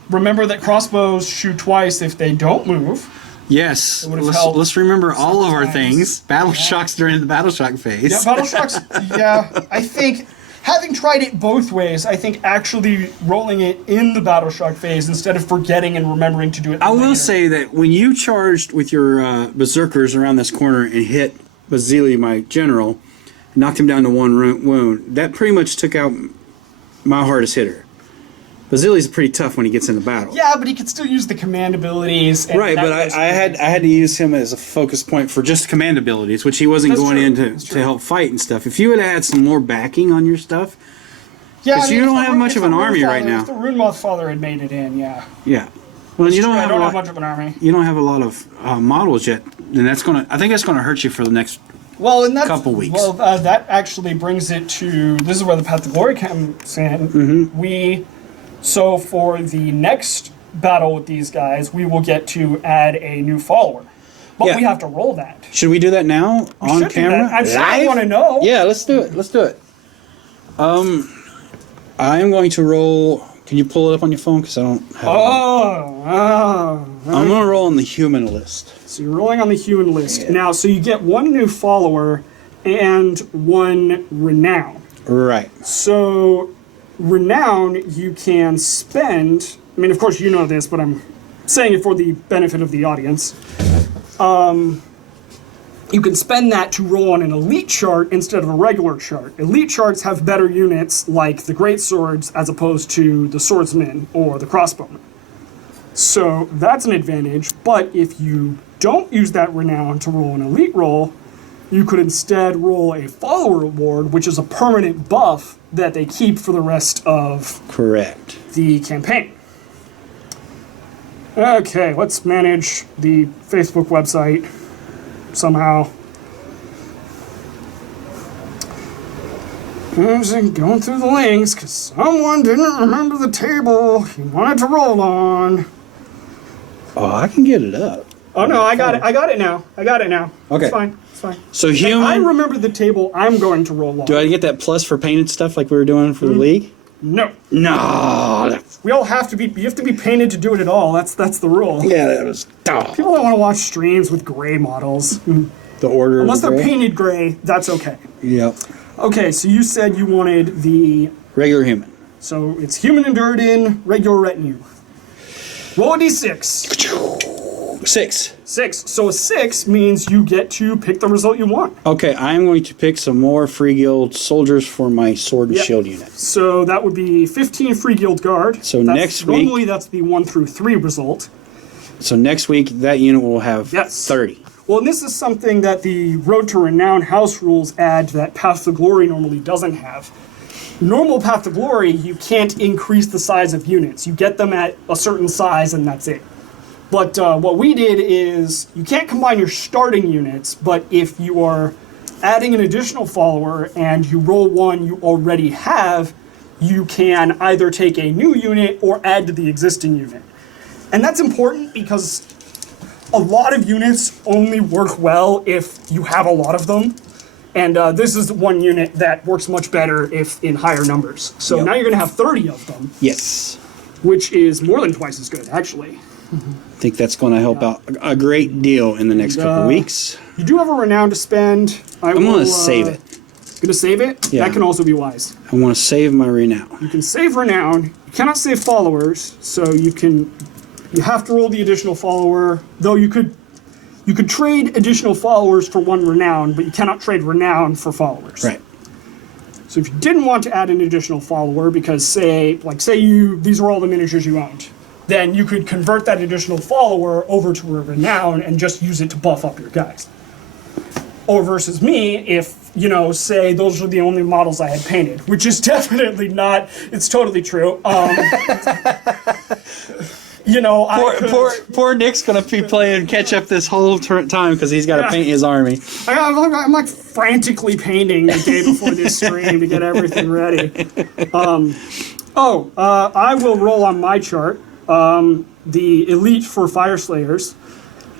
Remember that crossbows shoot twice if they don't move. Yes. would've helped Let's remember all of our sometimes. things. Battle shocks during the battle shock phase. Yeah, battle shocks. Yeah, I think having tried it both ways, I think actually rolling it in the Battle Shock phase instead of forgetting and remembering to do it I later. will say that when you charged with your berserkers around this corner and hit Basili, my general, knocked him down to one wound, that pretty much took out my hardest hitter. Basili's pretty tough when he gets into battle. Yeah, but he could still use the command abilities. And Right, but I had to use him as a focus point for just command abilities, which he wasn't That's going true. in That's to true. help fight and stuff. If you would have had some more backing on your stuff, Yeah, 'cause you if don't the have Rune- much if of the an Rune army right Father- now. If the Runemoth Father had made it in, yeah. yeah. Well, you don't I have don't a have lot. much of an army. You don't have a lot of models yet, and I think that's gonna hurt you for the next. Well, and that's Couple weeks. Well, that actually brings it to this is where the Path to Glory comes in. Mm-hmm. So for the next battle with these guys, we will get to add a new follower, but Yeah. we have to roll that. Should we do that now on should do camera? that. I'm sure I Live? wanna know. Yeah, let's do it. Let's do it. I am going to roll. Can you pull it up on your phone? Because I don't have. I'm going to roll on the human list. So you're rolling on the human list now. So you get one new follower and one renown. Right. So, renown you can spend. I mean, of course, you know this, but I'm saying it for the benefit of the audience. You can spend that to roll on an elite chart instead of a regular chart. Elite charts have better units like the great swords as opposed to the swordsman or the crossbowman. So that's an advantage. But if you don't use that renown to roll an elite roll, you could instead roll a follower award, which is a permanent buff that they keep for the rest of Correct. the campaign. Okay, let's manage the Facebook website somehow. I'm going through the links because someone didn't remember the table he wanted to roll on. Oh, I can get it up. Oh no, I got it. I got it now. Okay. It's fine. It's fine. So I human. remember the table I'm going to roll on. Do I get that plus for painted stuff like we were doing for the league? No. No. We all have to be. You have to be painted to do it at all. That's the rule. Yeah, that was dumb. People don't want to watch streams with gray models. The order. Unless of they're the gray? painted gray, that's okay. Yep. Okay, so you said you wanted the. Regular human. So it's human endured in regular retinue. Roll a d6. 6. 6. So a 6 means you get to pick the result you want. Okay, I am going to pick some more Free Guild soldiers for my sword and Yep. shield unit. So that would be 15 free guild guard. So next week- Normally that's the 1 through 3 result. So next week, that unit will have Yes. 30. Well, and this is something that the Road to Renown house rules add that Path to Glory normally doesn't have. Normal Path to Glory, you can't increase the size of units. You get them at a certain size and that's it. But what we did is, you can't combine your starting units, but if you are adding an additional follower and you roll one you already have, you can either take a new unit or add to the existing unit. And that's important because a lot of units only work well if you have a lot of them. And this is one unit that works much better if in higher numbers. So Yep. now you're going to have 30 of them, Yes. which is more than twice as good, actually. I think that's going to help out a great deal in the next couple weeks. You do have a renown to spend. I'm going to save it. Going to save it? Yeah. That can also be wise. I want to save my renown. You can save renown. You cannot save followers, so you have to roll the additional follower. Though you could trade additional followers for one renown, but you cannot trade renown for followers. Right. So if you didn't want to add an additional follower, because say these are all the miniatures you owned, then you could convert that additional follower over to a renown and just use it to buff up your guys. Or versus me, if, say those are the only models I had painted, which is definitely not, it's totally true. Poor Nick's going to be playing catch up this whole time because he's got to paint his army. I'm like frantically painting the day before this stream to get everything ready. I will roll on my chart the elite for Fire Slayers.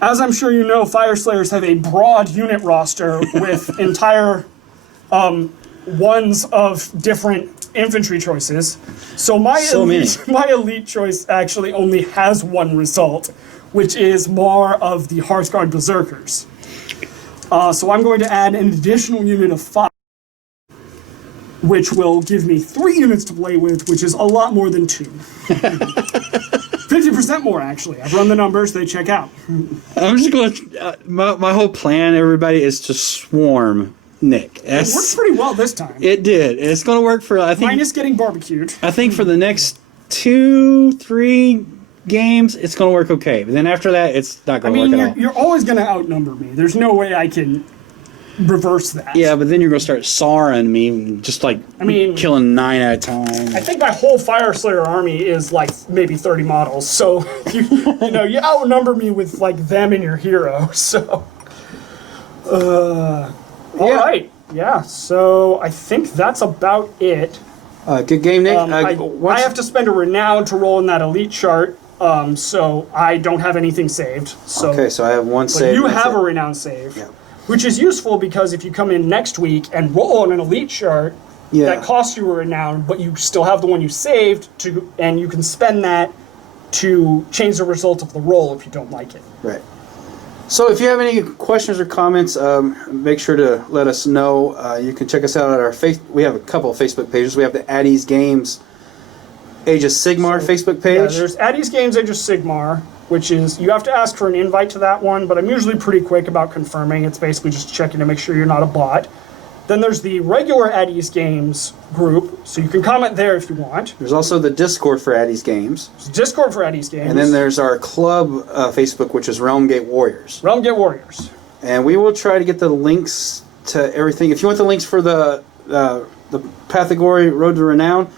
As I'm sure you know, Fire Slayers have a broad unit roster with entire ones of different infantry choices. So my elite choice actually only has one result, which is more of the Hearthguard Berserkers. So I'm going to add an additional unit of 5. which will give me 3 units to play with, which is a lot more than 2. 50% more, actually. I've run the numbers, they check out. I'm just going to... my whole plan, everybody, is to swarm Nick. It worked pretty well this time. It did. It's going to work for... I think, Minus getting barbecued. I think for the next 2-3 games, it's going to work okay. But then after that, it's not going to work at all. You're always going to outnumber me. There's no way I can reverse that. Yeah, but then you're going to start sawing me, just like killing 9 at a time. I think my whole Fire Slayer army is like maybe 30 models, so you outnumber me with like them and your hero. So, all right, yeah. So I think that's about it. Good game, Nick. I have to spend a renown to roll in that elite chart, so I don't have anything saved. So, okay, so I have one but save. you have a renown save. Yeah. Which is useful because if you come in next week and roll on an elite chart, that costs you a renown, but you still have the one you saved, and you can spend that to change the result of the roll if you don't like it. Right. So if you have any questions or comments, make sure to let us know. You can check us out at our we have a couple of Facebook pages. We have the Addie's Games Age of Sigmar Facebook page. Yeah, there's Addie's Games Age of Sigmar, which is, you have to ask for an invite to that one, but I'm usually pretty quick about confirming. It's basically just checking to make sure you're not a bot. Then there's the regular Addie's Games group, so you can comment there if you want. There's also the Discord for Addie's Games. There's Discord for Addie's Games. And then there's our club Facebook, which is Realmgate Warriors. Realmgate Warriors. And we will try to get the links to everything. If you want the links for the Pathagori Road to Renown,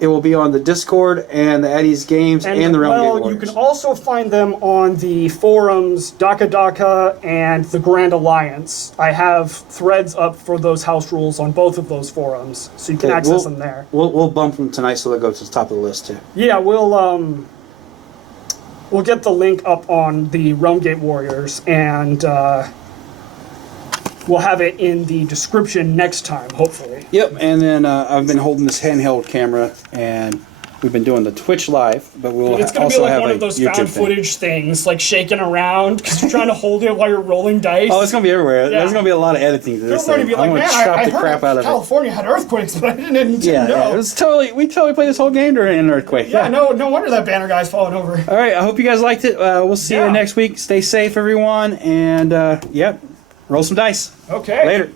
it will be on the Discord and the Addie's Games and the Realmgate Warriors. You can also find them on the forums Daka Daka and the Grand Alliance. I have threads up for those house rules on both of those forums, so you can access them there. We'll bump them tonight so they'll go to the top of the list too. Yeah, we'll get the link up on the Realmgate Warriors, and we'll have it in the description next time, hopefully. Yep, and then I've been holding this handheld camera, and we've been doing the Twitch live, but we'll It's going to also be like have one a of those YouTube found thing. footage things, like shaking around because you're trying to hold it while you're rolling dice. Oh, it's going to be everywhere. Yeah. There's going to be a lot of editing to this You're going to thing. be like, I'm going man, to chop I the heard crap out of it. California had earthquakes, but I didn't Yeah, know. it was we totally played this whole game during an earthquake. Yeah, no wonder that banner guy's falling over. All right, I hope you guys liked it. We'll see you next week. Stay safe, everyone, and roll some dice. Okay. Later.